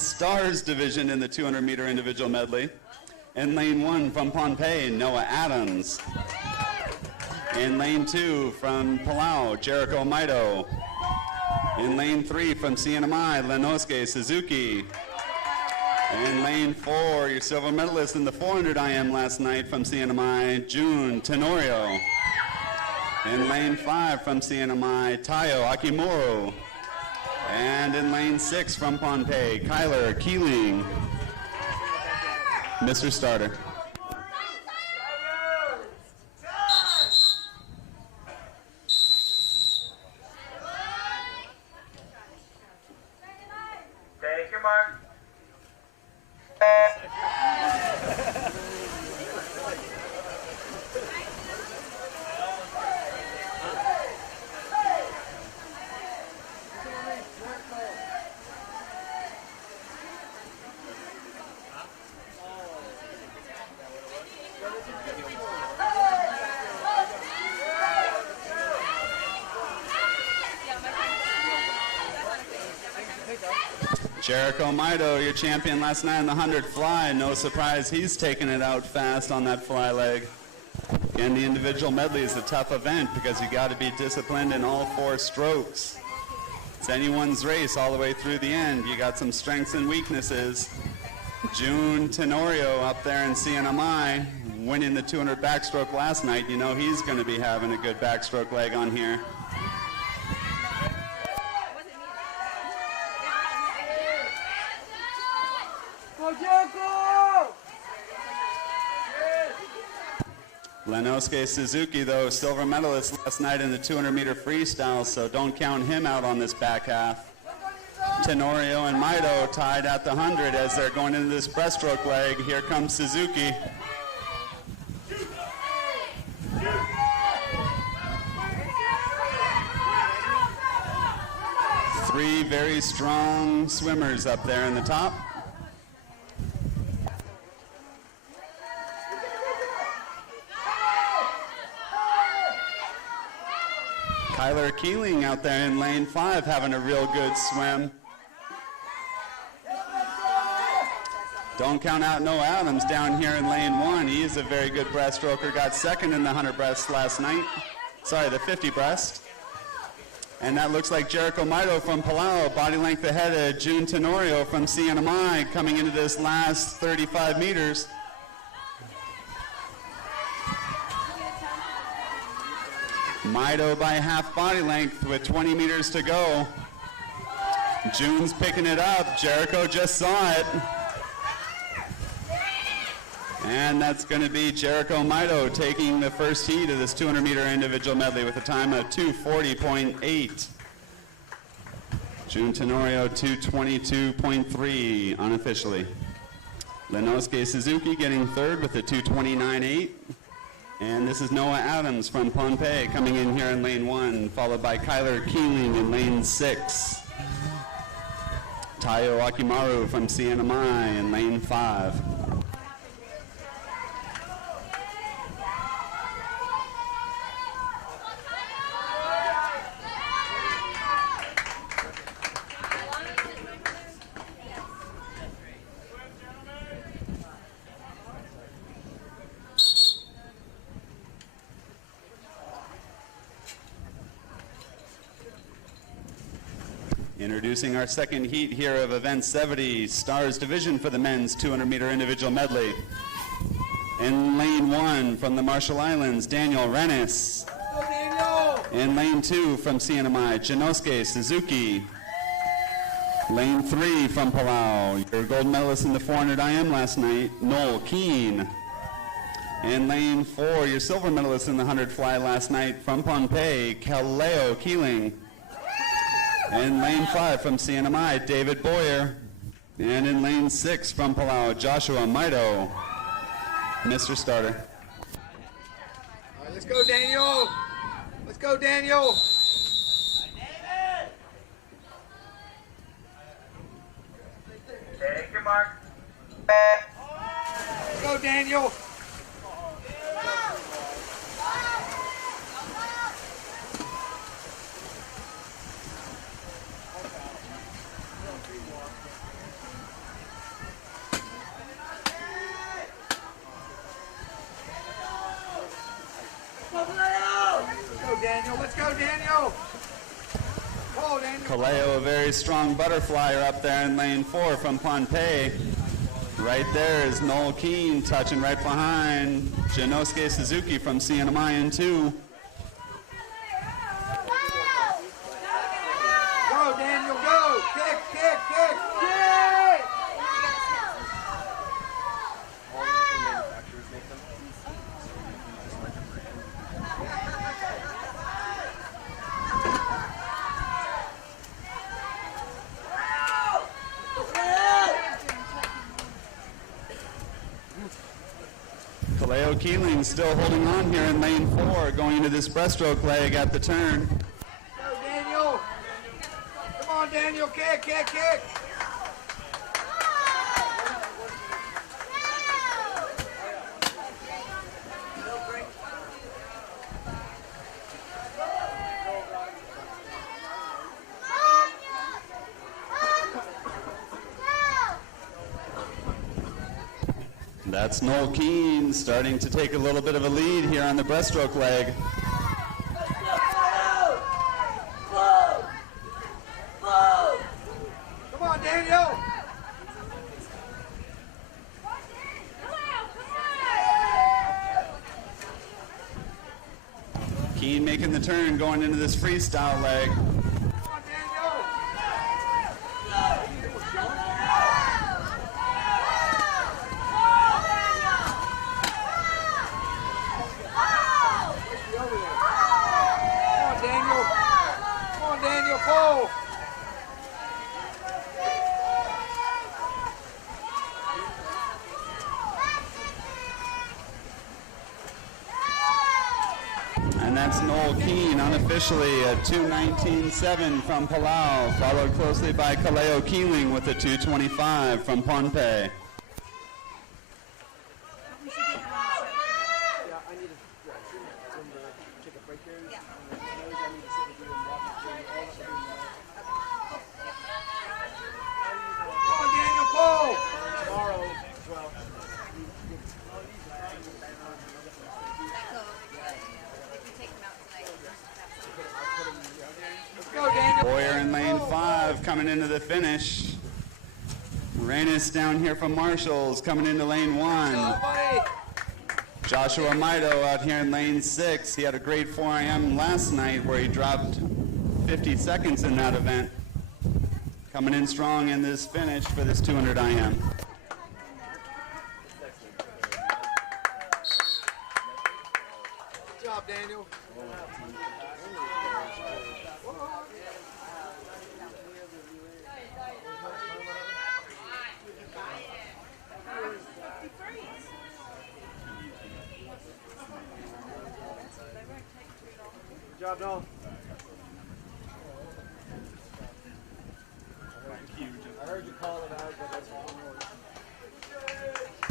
stars division in the 200-meter individual medley. In lane 1 from Pohnpei, Noah Adams. In lane 2 from Palau, Jericho Maito. In lane 3 from CNMI, Lenosuke Suzuki. In lane 4, your silver medalist in the 400 IM last night from CNMI, June Tenorio. In lane 5 from CNMI, Tayo Akimura. And in lane 6 from Pohnpei, Kyler Keeling. Mr. Starter. Take your mark. Jericho Maito, your champion last night in the 100 fly. No surprise he's taking it out fast on that fly leg. Again, the individual medley is a tough event because you got to be disciplined in all 4 strokes. It's anyone's race all the way through the end. You got some strengths and weaknesses. June Tenorio up there in CNMI, winning the 200 backstroke last night. You know he's going to be having a good backstroke leg on here. Lenosuke Suzuki, though, silver medalist last night in the 200-meter freestyle, so don't count him out on this back half. Tenorio and Maito tied at the 100 as they're going into this breaststroke leg. Here comes Suzuki. Three very strong swimmers up there in the top. Kyler Keeling out there in lane 5 having a real good swim. Don't count out Noah Adams down here in lane 1. He is a very good breaststroker. Got second in the 100 breast last night. Sorry, the 50 breast. And that looks like Jericho Mito from Palau, body length ahead of June Tenorio from CNMI coming into this last 35 meters. Mito by half body length with 20 meters to go. June's picking it up. Jericho just saw it. And that's going to be Jericho Mito taking the first heat of this 200-meter individual medley with a time of 2:40.8. June Tenorio 2:22.3 unofficially. Lenosuke Suzuki getting third with a 2:29.8. And this is Noah Adams from Pohnpei coming in here in lane 1, followed by Kyler Keeling in lane 6. Tayo Akimaru from CNMI in lane 5. Introducing our second heat here of Event 70, Stars Division for the men's 200-meter individual medley. In lane 1 from the Marshall Islands, Daniel Rennis. Go, Daniel! In lane 2 from CNMI, Jinosuke Suzuki. Lane 3 from Palau, your gold medalist in the 400 IM last night, Noel Keane. In lane 4, your silver medalist in the 100 fly last night from Pohnpei, Kaleo Keeling. In lane 5 from CNMI, David Boyer. And in lane 6 from Palau, Joshua Mito, Mr. Starter. All right, let's go, Daniel! Let's go, Daniel! Take your mark. Let's go, Daniel! Daniel, let's go, Daniel! Oh, Daniel! Kaleo, a very strong butterflyer up there in lane 4 from Pohnpei. Right there is Noel Keane touching right behind Jinosuke Suzuki from CNMI in 2. Go, Daniel, go! Kick, kick, kick! Yay! Kaleo Keeling still holding on here in lane 4, going into this breaststroke leg at the turn. Go, Daniel! Come on, Daniel, kick, kick, kick! That's Noel Keane starting to take a little bit of a lead here on the breaststroke leg. Come on, Daniel! Keane making the turn going into this freestyle leg. Come on, Daniel! Come on, Daniel! Come on, Daniel, pull! And that's That's Noel Keane, unofficially a 2:19.7 from Palau, followed closely by Kaleo Keeling with a 2:25 from Pohnpei. Boyer in lane 5 coming into the finish. Reynes down here from Marshalls coming into lane 1. Joshua Maido out here in lane 6. He had a great 4 a.m. last night where he dropped 50 seconds in that event. Coming in strong in this finish for this 200 IM. Good job, Daniel. Good job, Noel. I heard you call it out, but that's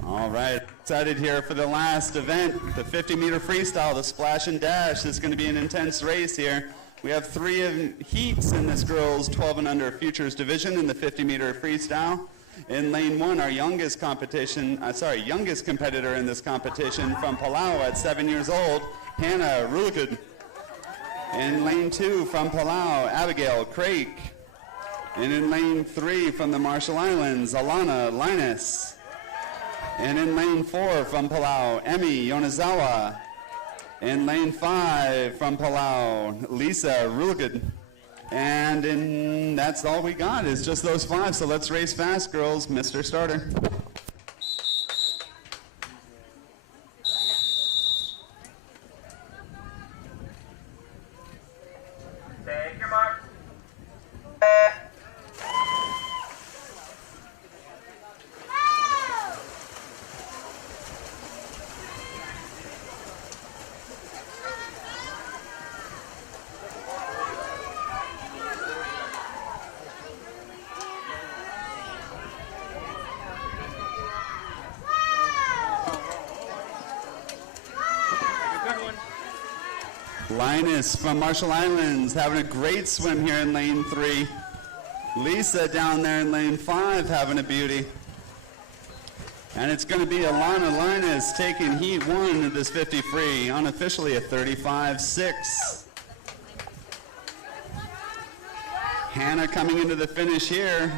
All right, excited here for the last event, the 50-meter freestyle, the splash and dash. This is going to be an intense race here. We have 3 heats in this girls 12 and under futures division in the 50-meter freestyle. In lane 1, our youngest competitor in this competition from Palau at 7 years old, Hannah Rulikud. In lane 2 from Palau, Abigail Craik. And in lane 3 from the Marshall Islands, Alana Linus. And in lane 4 from Palau, Emi Yonezawa. In lane 5 from Palau, Lisa Rulikud. And that's all we got is just those 5. So let's race fast, girls. Mr. Starter. Take your mark. Linus from Marshall Islands having a great swim here in lane 3. Lisa down there in lane 5 having a beauty. And it's going to be Alana Linus taking heat 1 of this 50 free, unofficially a 35.6. Hannah coming into the finish here.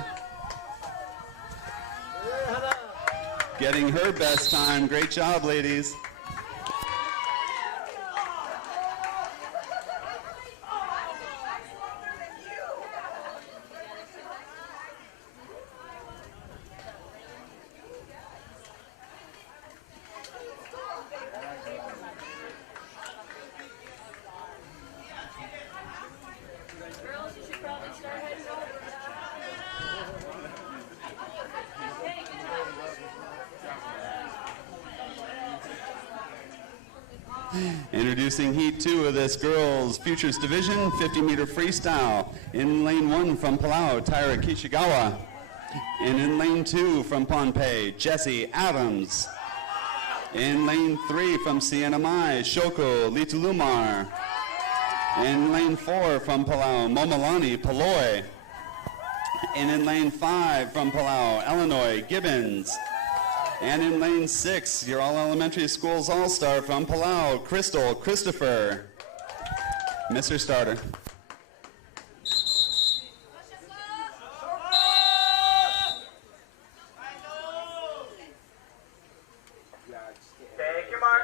Getting her best time. Great job, ladies. Girls, you should probably start heading over. Hey, good job. Introducing heat 2 of this girls futures division 50-meter freestyle. In lane 1 from Palau, Tyra Kishigawa. And in lane 2 from Pohnpei, Jesse Adams. In lane 3 from CNMI, Shoko Litulumar. In lane 4 from Palau, Momolani Paloy. And in lane 5 from Palau, Illinois Gibbons. And in lane 6, your all elementary schools all-star from Palau, Crystal Christopher. Mr. Starter. Take your mark.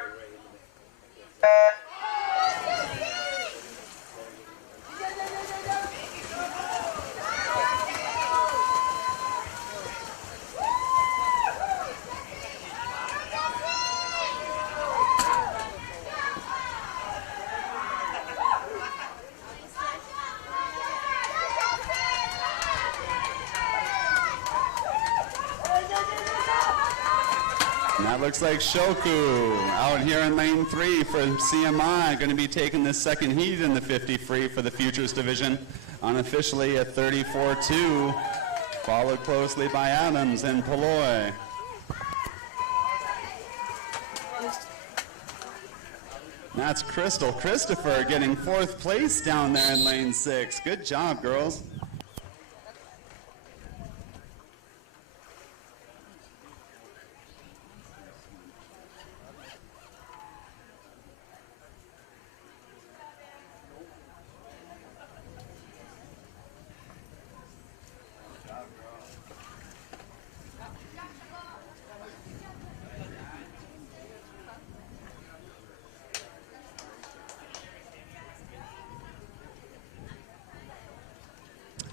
And that looks like Shoku out here in lane 3 for CMI, going to be taking the second heat in the 50 free for the Futures Division, unofficially at 34-2, followed closely by Adams and Polloy. That's Crystal Christopher getting 4th place down there in lane 6. Good job, girls.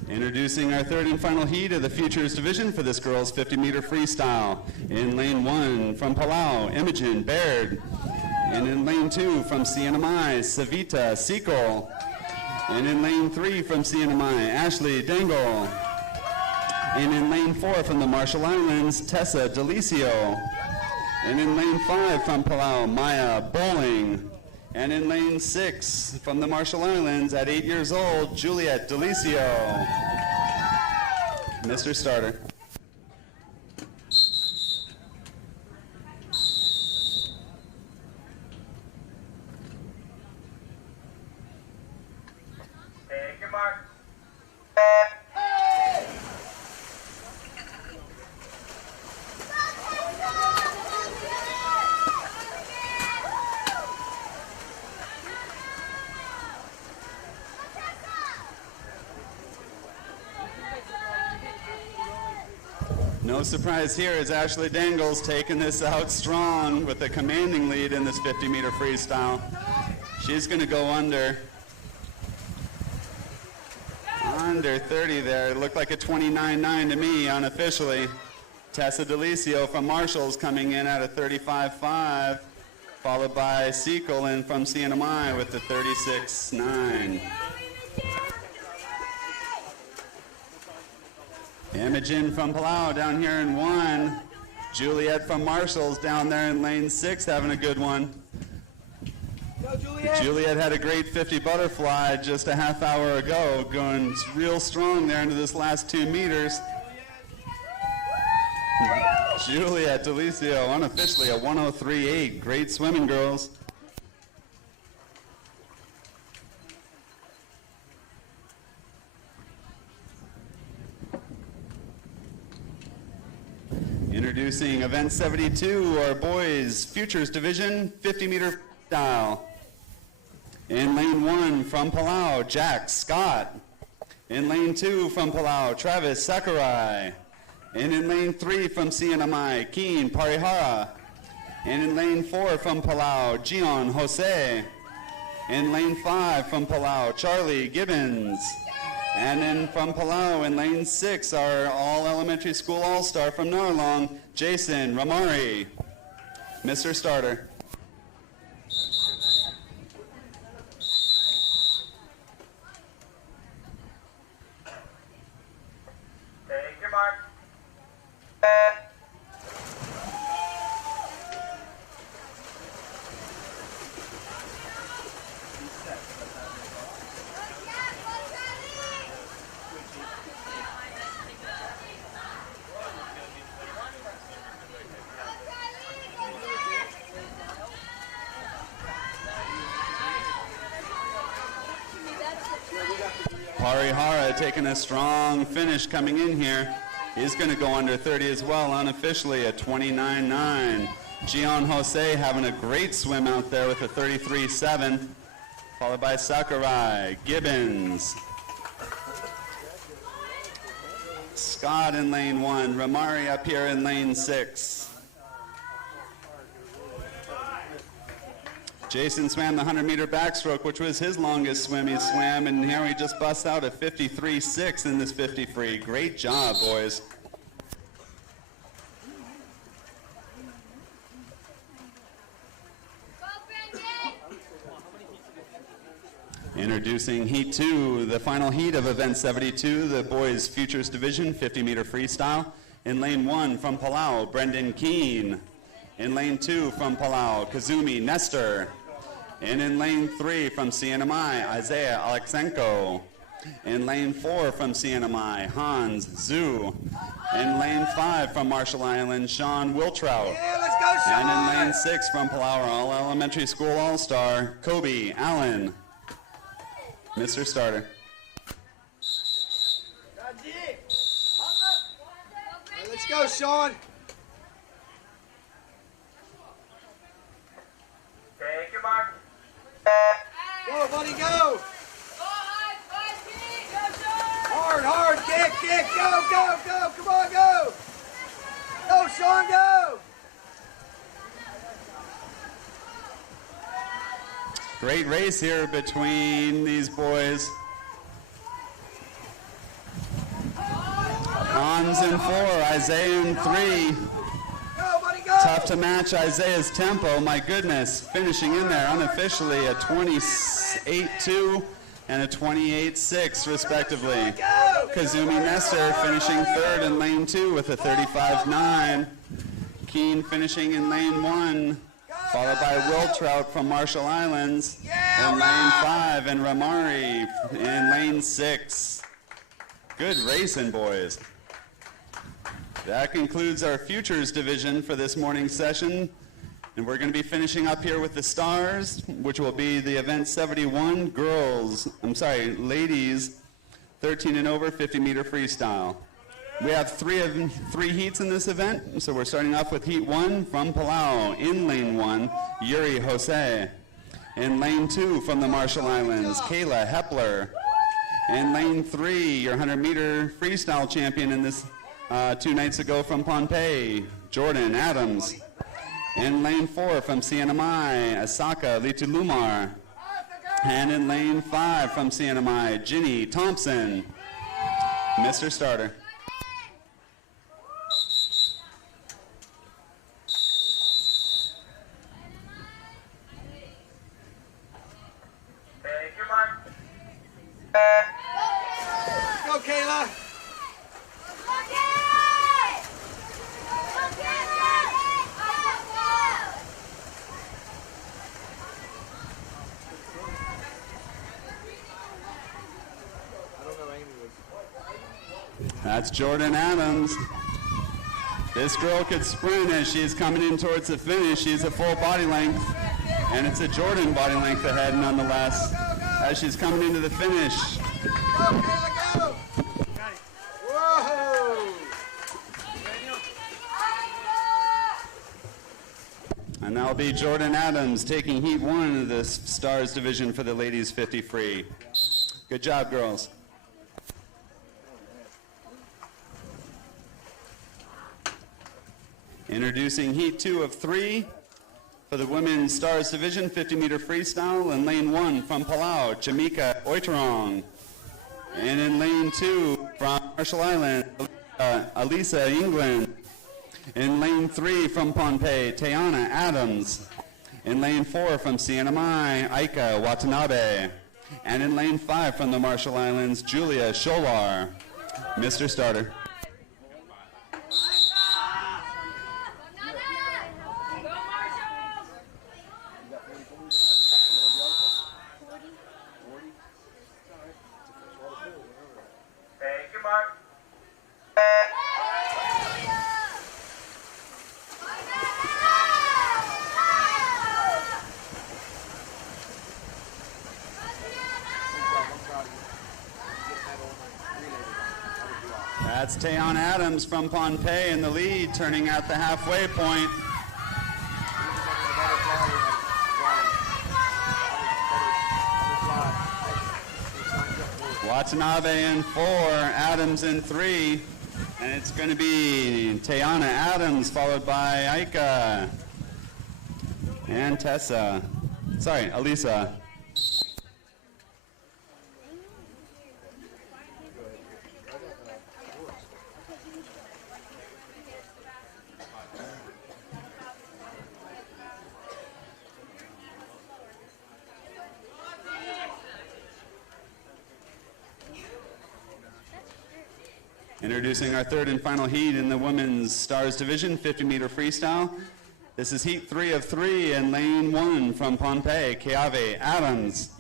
Introducing our third and final heat of the Futures Division for this girls 50-meter freestyle. In lane 1 from Palau, Imogen Baird. And in lane 2 from CNMI, Savita Sequel. And in lane 3 from CNMI, Ashley Dangle. And in lane 4 from the Marshall Islands, Tessa Delicio. And in lane 5 from Palau, Maya Bowling. And in lane 6 from the Marshall Islands at 8 years old, Juliet Delicio. Mr. Starter. Take your mark. No surprise here as Ashley Dangle's taking this out strong with a commanding lead in this 50-meter freestyle. She's going to go under 30 there. It looked like a 29.9 to me unofficially. Tessa Delicio from Marshall's coming in at a 35.5, followed by Sequel in from CNMI with the 36.9. Imogen from Palau down here in 1. Juliet from Marshall's down there in lane 6 having a good one. Go, Juliet. Juliet had a great 50 butterfly just a half hour ago, going real strong there into this last 2 meters. Juliet Delicio unofficially a 103.8. Great swimming, girls. Introducing event 72, our boys Futures Division 50-meter freestyle. In lane 1 from Palau, Jack Scott. In lane 2 from Palau, Travis Sakurai. And in lane 3 from CNMI, Keen Parihara. And in lane 4 from Palau, Gion Jose. In lane 5 from Palau, Charlie Gibbons. And then from Palau in lane 6, our all-elementary school all-star from Narlong, Jason Ramari. Mr. Starter. Take your mark. Parihara taking a strong finish coming in here. He's going to go under 30 as well, unofficially at 29.9. Gion Jose having a great swim out there with a 33.7, followed by Sakurai, Gibbons, Scott in lane 1, Ramari up here in lane 6. Jason swam the 100-meter backstroke, which was his longest swim he swam, and here he just busts out a 53.6 in this 50 free. Great job, boys. Introducing Heat 2, the final heat of Event 72, the boys' Futures Division 50-meter freestyle. In lane 1 from Palau, Brendan Keene. In lane 2 from Palau, Kazumi Nestor. And in lane 3 from CNMI, Isaiah Alexenko. In lane 4 from CNMI, Hans Zhu. In lane 5 from Marshall Islands, Sean Wiltrout. Yeah, let's go, Sean! And in lane 6 from Palau, All Elementary School All-Star, Kobe Allen. Mr. Starter. Let's go, Sean! Take your mark. Go, buddy, go! Hard, kick, go, come on, go! Go, Sean, go! Great race here between these boys. Hans in 4, Isaiah in 3. Go, buddy, go! Tough to match Isaiah's tempo, my goodness. Finishing in there unofficially a 28-2 and a 28-6 respectively. Kazumi Nestor finishing third in lane 2 with a 35-9. Keen finishing in lane 1, followed by Wiltrout from Marshall Islands in lane 5 and Ramari in lane 6. Good racing, boys. That concludes our Futures division for this morning's session. And we're going to be finishing up here with the stars, which will be the event 71 ladies 13 and over 50-meter freestyle. We have three heats in this event, so we're starting off with heat 1 from Palau. In lane 1, Yuri Jose. In lane 2 from the Marshall Islands, Kayla Hepler. In lane 3, your 100-meter freestyle champion in this 2 nights ago from Pohnpei, Jordan Adams. In lane 4 from CNMI, Asaka Litulumar. And in lane 5 from CNMI, Ginny Thompson. Mr. Starter. Take your mark. Go, Kayla! That's Jordan Adams. This girl could sprint as she's coming in towards the finish. She's a full body length, and it's a Jordan body length ahead nonetheless as she's coming into the finish. Go, Kayla, go! Whoa! And that'll be Jordan Adams taking heat 1 of the Stars division for the ladies 50 free. Good job, girls. Introducing heat 2 of 3 for the women's Stars division 50-meter freestyle. In lane 1 from Palau, Chamika Oitrong. And in lane 2 from Marshall Islands, Alisa England. In lane 3 from Pohnpei, Tayana Adams. In lane 4 from CNMI, Aika Watanabe. And in lane 5 from the Marshall Islands, Julia Scholar. Mr. Starter. Take your mark. That's Tayon Adams from Pohnpei in the lead, turning at the halfway point. Watanabe in 4, Adams in 3, and it's going to be Tayana Adams followed by Aika and Alisa. Introducing our third and final heat in the women's Stars division, 50-meter freestyle. This is heat 3 of 3 in lane 1 from Pohnpei, Keave, Adams.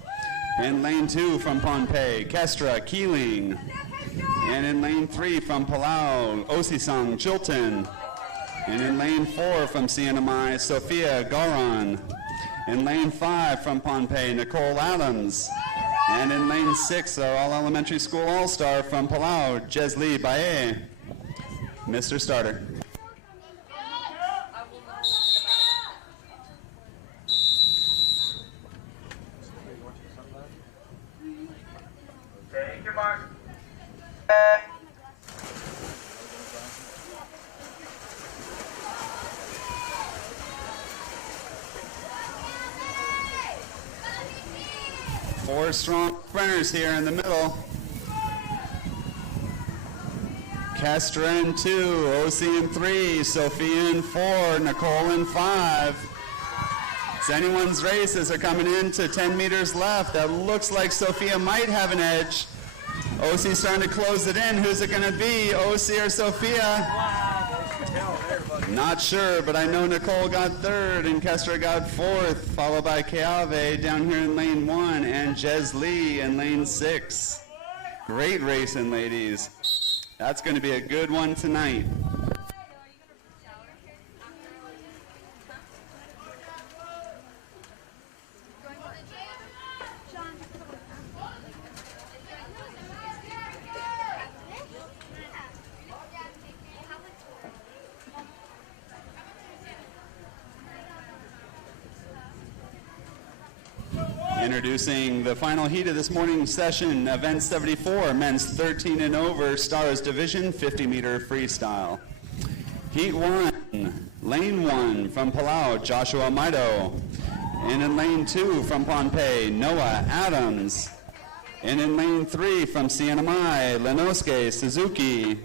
In lane 2 from Pohnpei, Kestra, Keeling. And in lane 3 from Palau, Osisang, Chilton. And in lane 4 from CNMI, Sophia Garon. In lane 5 from Pohnpei, Nicole Adams. And in lane 6, our all elementary school all-star from Palau, Jesli Bae. Mr. Starter. Take your mark. Four strong sprinters here in the middle. Kestra in 2, Osi in 3, Sophia in 4, Nicole in 5. It's anyone's race as they're coming in to 10 meters left. That looks like Sophia might have an edge. Osi's starting to close it in. Who's it going to be, Osi or Sophia? Not sure, but I know Nicole got 3rd and Kestra got 4th, followed by Keave down here in lane 1 and Jez Lee in lane 6. Great racing, ladies. That's going to be a good one tonight. Introducing the final heat of this morning's session, event 74, men's 13 and over, Stars Division 50-meter freestyle. Heat 1, lane 1 from Palau, Joshua Maido. And in lane 2 from Pohnpei, Noah Adams. And in lane 3 from CNMI, Lenosuke Suzuki.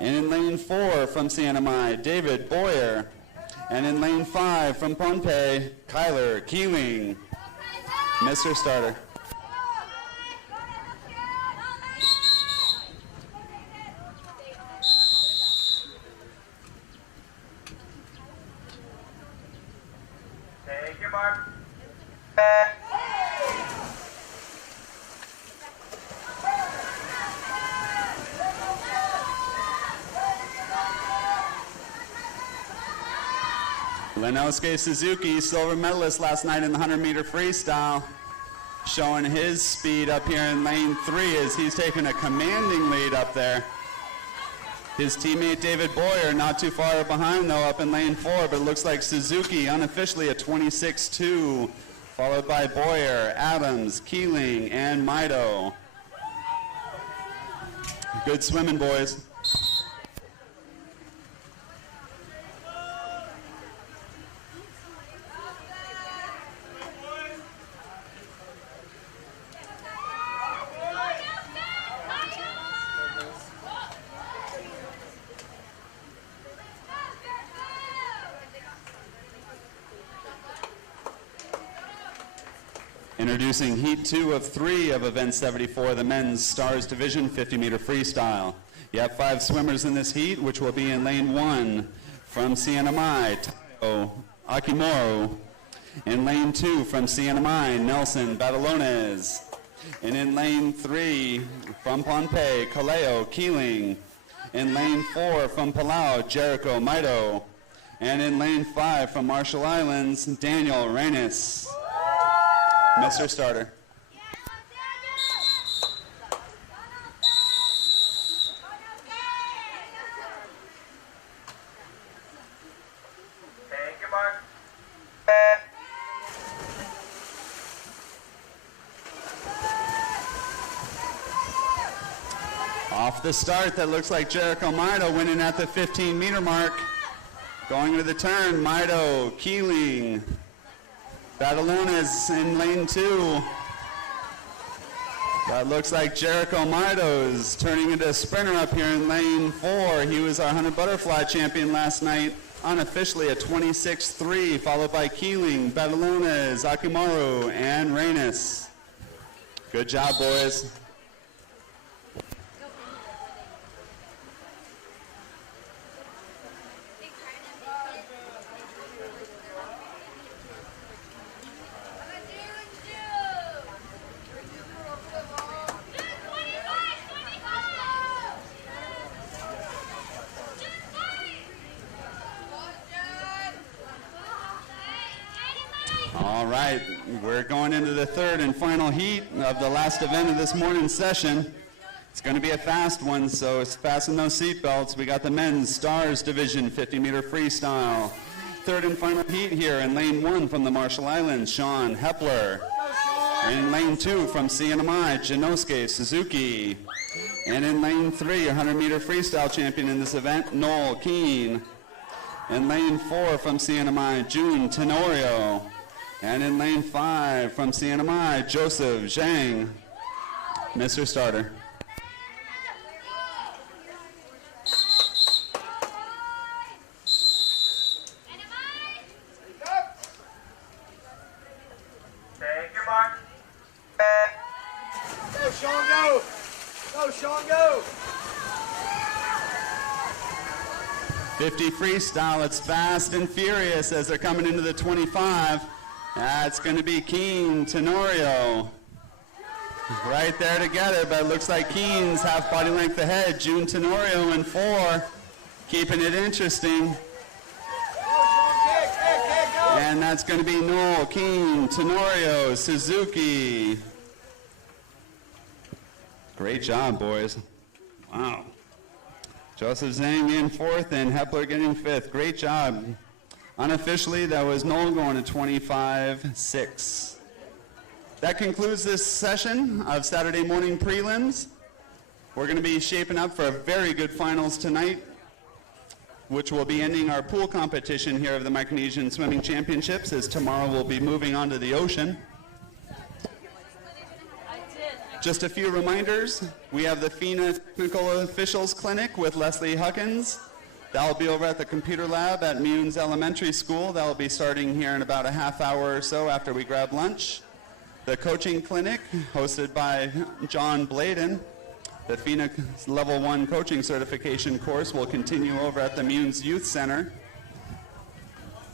And in lane 4 from CNMI, David Boyer. And in lane 5 from Pohnpei, Kyler Keeling. Mr. Starter. Take your mark. Lenosuke Suzuki, silver medalist last night in the 100-meter freestyle, showing his speed up here in lane 3 as he's taking a commanding lead up there. His teammate David Boyer not too far behind though up in lane 4, but it looks like Suzuki unofficially a 26-2, followed by Boyer, Adams, Keeling, and Maido. Good swimming, boys. Introducing Heat 2 of 3 of Event 74, the Men's Stars Division 50-meter freestyle. You have 5 swimmers in this heat, which will be in lane 1 from CNMI, Tayo Akimoru. In lane 2 from CNMI, Nelson Badalones. And in lane 3 from Pohnpei, Kaleo Keeling. In lane 4 from Palau, Jericho Maido. And in lane 5 from Marshall Islands, Daniel Reynes. Mr. Starter. Take your mark. Off the start, that looks like Jericho Maido winning at the 15-meter mark. Going to the turn, Maido, Keeling, Badalones in lane 2. That looks like Jericho Maido's turning into a sprinter up here in lane 4. He was our 100 butterfly champion last night, unofficially a 26-3, followed by Keeling, Badalones, Akimaru, and Reynes. Good job, boys. All right, we're going into the third and final heat of the last event of this morning's session. It's going to be a fast one, so fasten those seatbelts. We got the men's Stars Division 50-meter freestyle. Third and final heat here in lane 1 from the Marshall Islands, Sean Hepler. In lane 2 from CNMI, Janosuke Suzuki. And in lane 3, 100-meter freestyle champion in this event, Noel Keene. In lane 4 from CNMI, June Tenorio. And in lane 5 from CNMI, Joseph Zhang. Mr. Starter. Take your mark. Go, Sean, go! Go, Sean, go! 50 freestyle, it's fast and furious as they're coming into the 25. That's going to be Keene, Tenorio. Right there together, but it looks like Keene's half body length ahead. June Tenorio in 4, keeping it interesting. Go, Sean, kick, go! And that's going to be Noel, Keene, Tenorio, Suzuki. Great job, boys. Wow. Joseph Zhang in 4th and Hepler getting 5th. Great job. Unofficially, that was Noel going to 25-6. That concludes this session of Saturday morning prelims. We're going to be shaping up for a very good finals tonight, which will be ending our pool competition here of the Micronesian Swimming Championships, as tomorrow we'll be moving on to the ocean. Just a few reminders. We have the FINA Technical Officials Clinic with Leslie Huckins. That'll be over at the computer lab at Munes Elementary School. That'll be starting here in about a half hour or so after we grab lunch. The coaching clinic, hosted by John Bladen. The FINA Level 1 coaching certification course will continue over at the Munes Youth Center.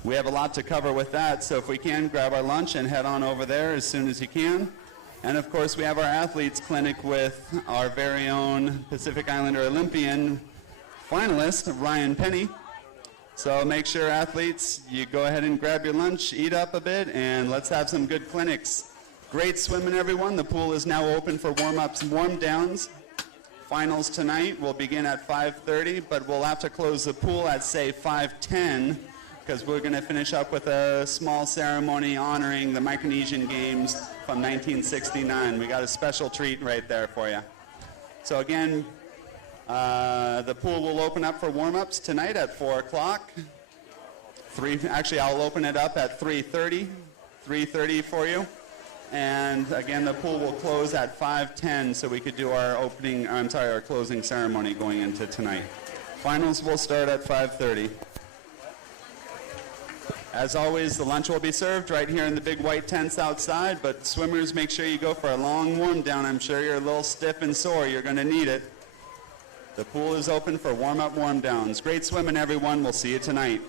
We have a lot to cover with that, so if we can, grab our lunch and head on over there as soon as you can. And of course, we have our athletes clinic with our very own Pacific Islander Olympian finalist, Ryan Penny. So make sure, athletes, you go ahead and grab your lunch, eat up a bit, and let's have some good clinics. Great swimming, everyone. The pool is now open for warm-ups and warm-downs. Finals tonight will begin at 5:30, but we'll have to close the pool at, say, 5:10, because we're going to finish up with a small ceremony honoring the Micronesian Games from 1969. We got a special treat right there for you. So again, the pool will open up for warm-ups tonight at 4 o'clock. Actually, I'll open it up at 3:30 for you. And again, the pool will close at 5:10, so we could do our our closing ceremony going into tonight. Finals will start at 5:30. As always, the lunch will be served right here in the big white tents outside, but swimmers, make sure you go for a long warm down. I'm sure you're a little stiff and sore. You're going to need it. The pool is open for warm-up, warm-downs. Great swimming, everyone. We'll see you tonight.